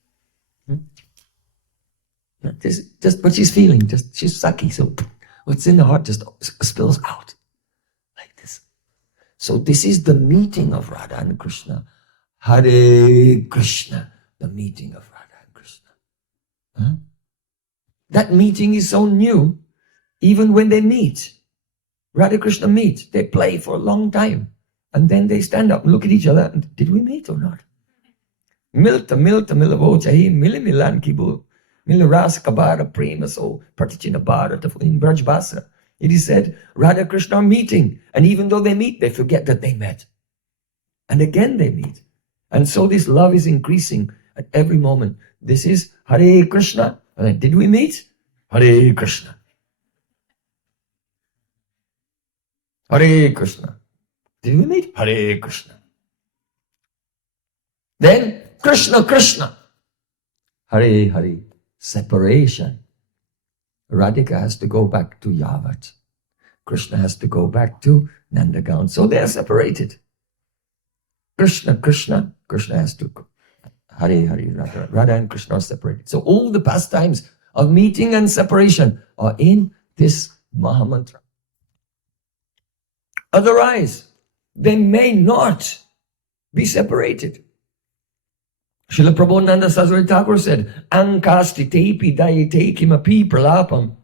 This is just what she's feeling. She's sucky. So what's in the heart just spills out like this. So this is the meeting of Radha and Krishna. Hare Krishna, the meeting of Radha and Krishna. Huh? That meeting is so new, even when they meet. Radha Krishna meet, they play for a long time. And then they stand up and look at each other. And, did we meet or not? Milta milavochahi milimilan kibu milaras kabara prema so partichina bharata in Braj Bhasa. It is said Radha Krishna are meeting, and even though they meet, they forget that they met. And again they meet. And so this love is increasing at every moment. This is Hare Krishna. And then, did we meet? Hare Krishna. Hare Krishna. Did we meet? Hare Krishna. Then Krishna, Krishna. Hare Hare. Separation. Radhika has to go back to Yavat. Krishna has to go back to Nandagown. So they are separated. Krishna, Krishna. Krishna has to go. Hare Hare. Radha and Krishna are separated. So all the pastimes of meeting and separation are in this Mahamantra. Otherwise, they may not be separated. Srila Prabodhananda Saraswati Thakur said, Ankasti tepi dayate kimapi pralapam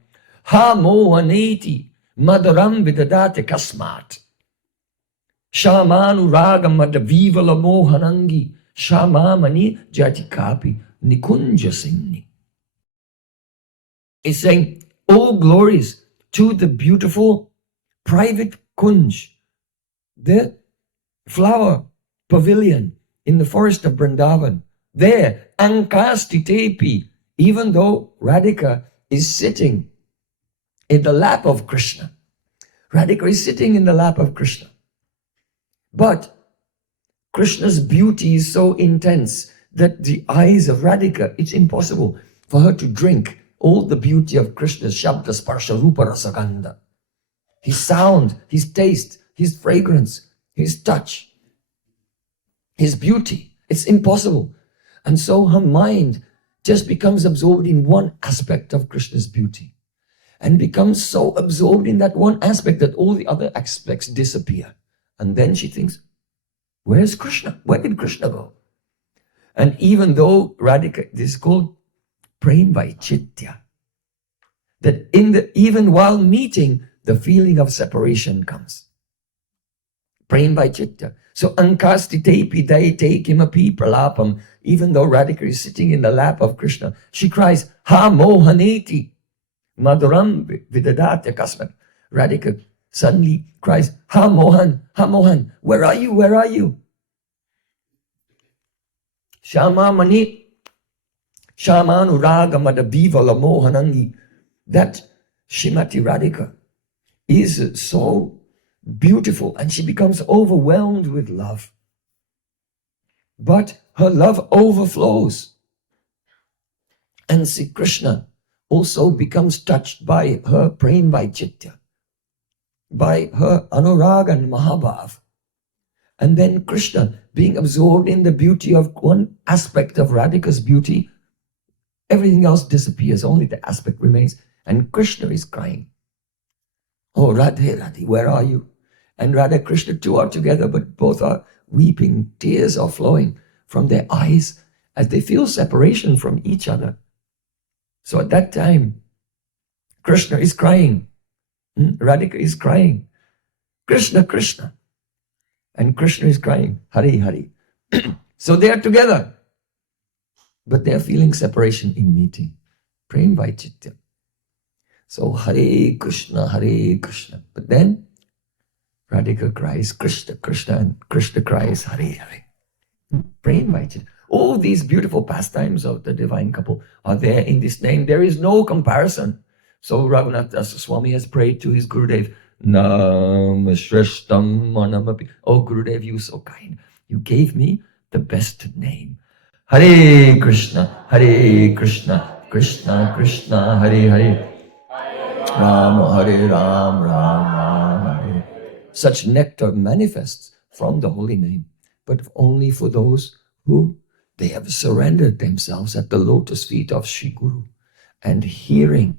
ha mo aneti madaram vidadate kasmat shamanu ragam madavivala mohanangi shamamani jatikapi nikunja singni. It's saying, all glories to the beautiful private kunj, the flower pavilion in the forest of Vrindavan. There, Ankasti tepi, even though Radhika is sitting in the lap of Krishna. Radhika is sitting in the lap of Krishna. But Krishna's beauty is so intense that the eyes of Radhika, it's impossible for her to drink all the beauty of Krishna's Shabda Sparsha Rupa Rasagandha. His sound, his taste, his fragrance, his touch, his beauty. It's impossible. And so her mind just becomes absorbed in one aspect of Krishna's beauty and becomes so absorbed in that one aspect that all the other aspects disappear. And then she thinks, where's Krishna? Where did Krishna go? And even though Radhika, this is called Prem Prayojan, that even while meeting, the feeling of separation comes. Prem Prayojan. So Ankasti tepi dayate kimapi pralapam. Even though Radhika is sitting in the lap of Krishna, she cries, Ha mohaneti maduram vidadate kasmat. Radhika suddenly cries, Ha Mohan, where are you? Where are you? Shamamani Shamanu raga madabivala mohanangi. That Shrimati Radhika is so beautiful and she becomes overwhelmed with love. But her love overflows. And Sri Krishna also becomes touched by her Prem Prayojan, by her Anurag and Mahabhav. And then Krishna, being absorbed in the beauty of one aspect of Radhika's beauty, everything else disappears, only the aspect remains. And Krishna is crying, Oh Radhe, Radhe, where are you? And Radha Krishna too are together, but both are weeping, tears are flowing from their eyes as they feel separation from each other. So at that time, Krishna is crying, Radhika is crying, Krishna, Krishna. And Krishna is crying, Hari, Hari. So they are together. but they're feeling separation in meeting. Prem Vaititya. So Hare Krishna, Hare Krishna. But then Radhika cries Krishna, Krishna, and Krishna cries Hare Hare. Prem Vaititya. All these beautiful pastimes of the divine couple are there in this name. There is no comparison. So Raghunath Das Swami has prayed to his Gurudev, Nāma Shreshtam Manamapi. Oh Gurudev, you so kind. You gave me the best name. Hare Krishna, Krishna Krishna, Hare Hare. Ram Hare Ram, Ram Ram Hare. Such nectar manifests from the holy name, but only for those who they have surrendered themselves at the lotus feet of Sri Guru and hearing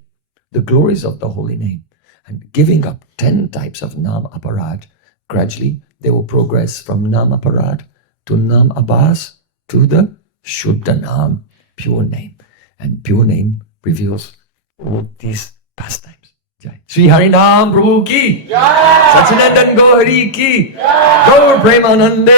the glories of the holy name and giving up 10 types of Nāma-aparad. Gradually, they will progress from Nāma-aparad to Nāma-abhas to the Shuddha Naam, pure name. And pure name reveals all these pastimes. Jai. Sri Harinam Prabhu ki, Satchidanand Gauri ki, Gaur Premanande.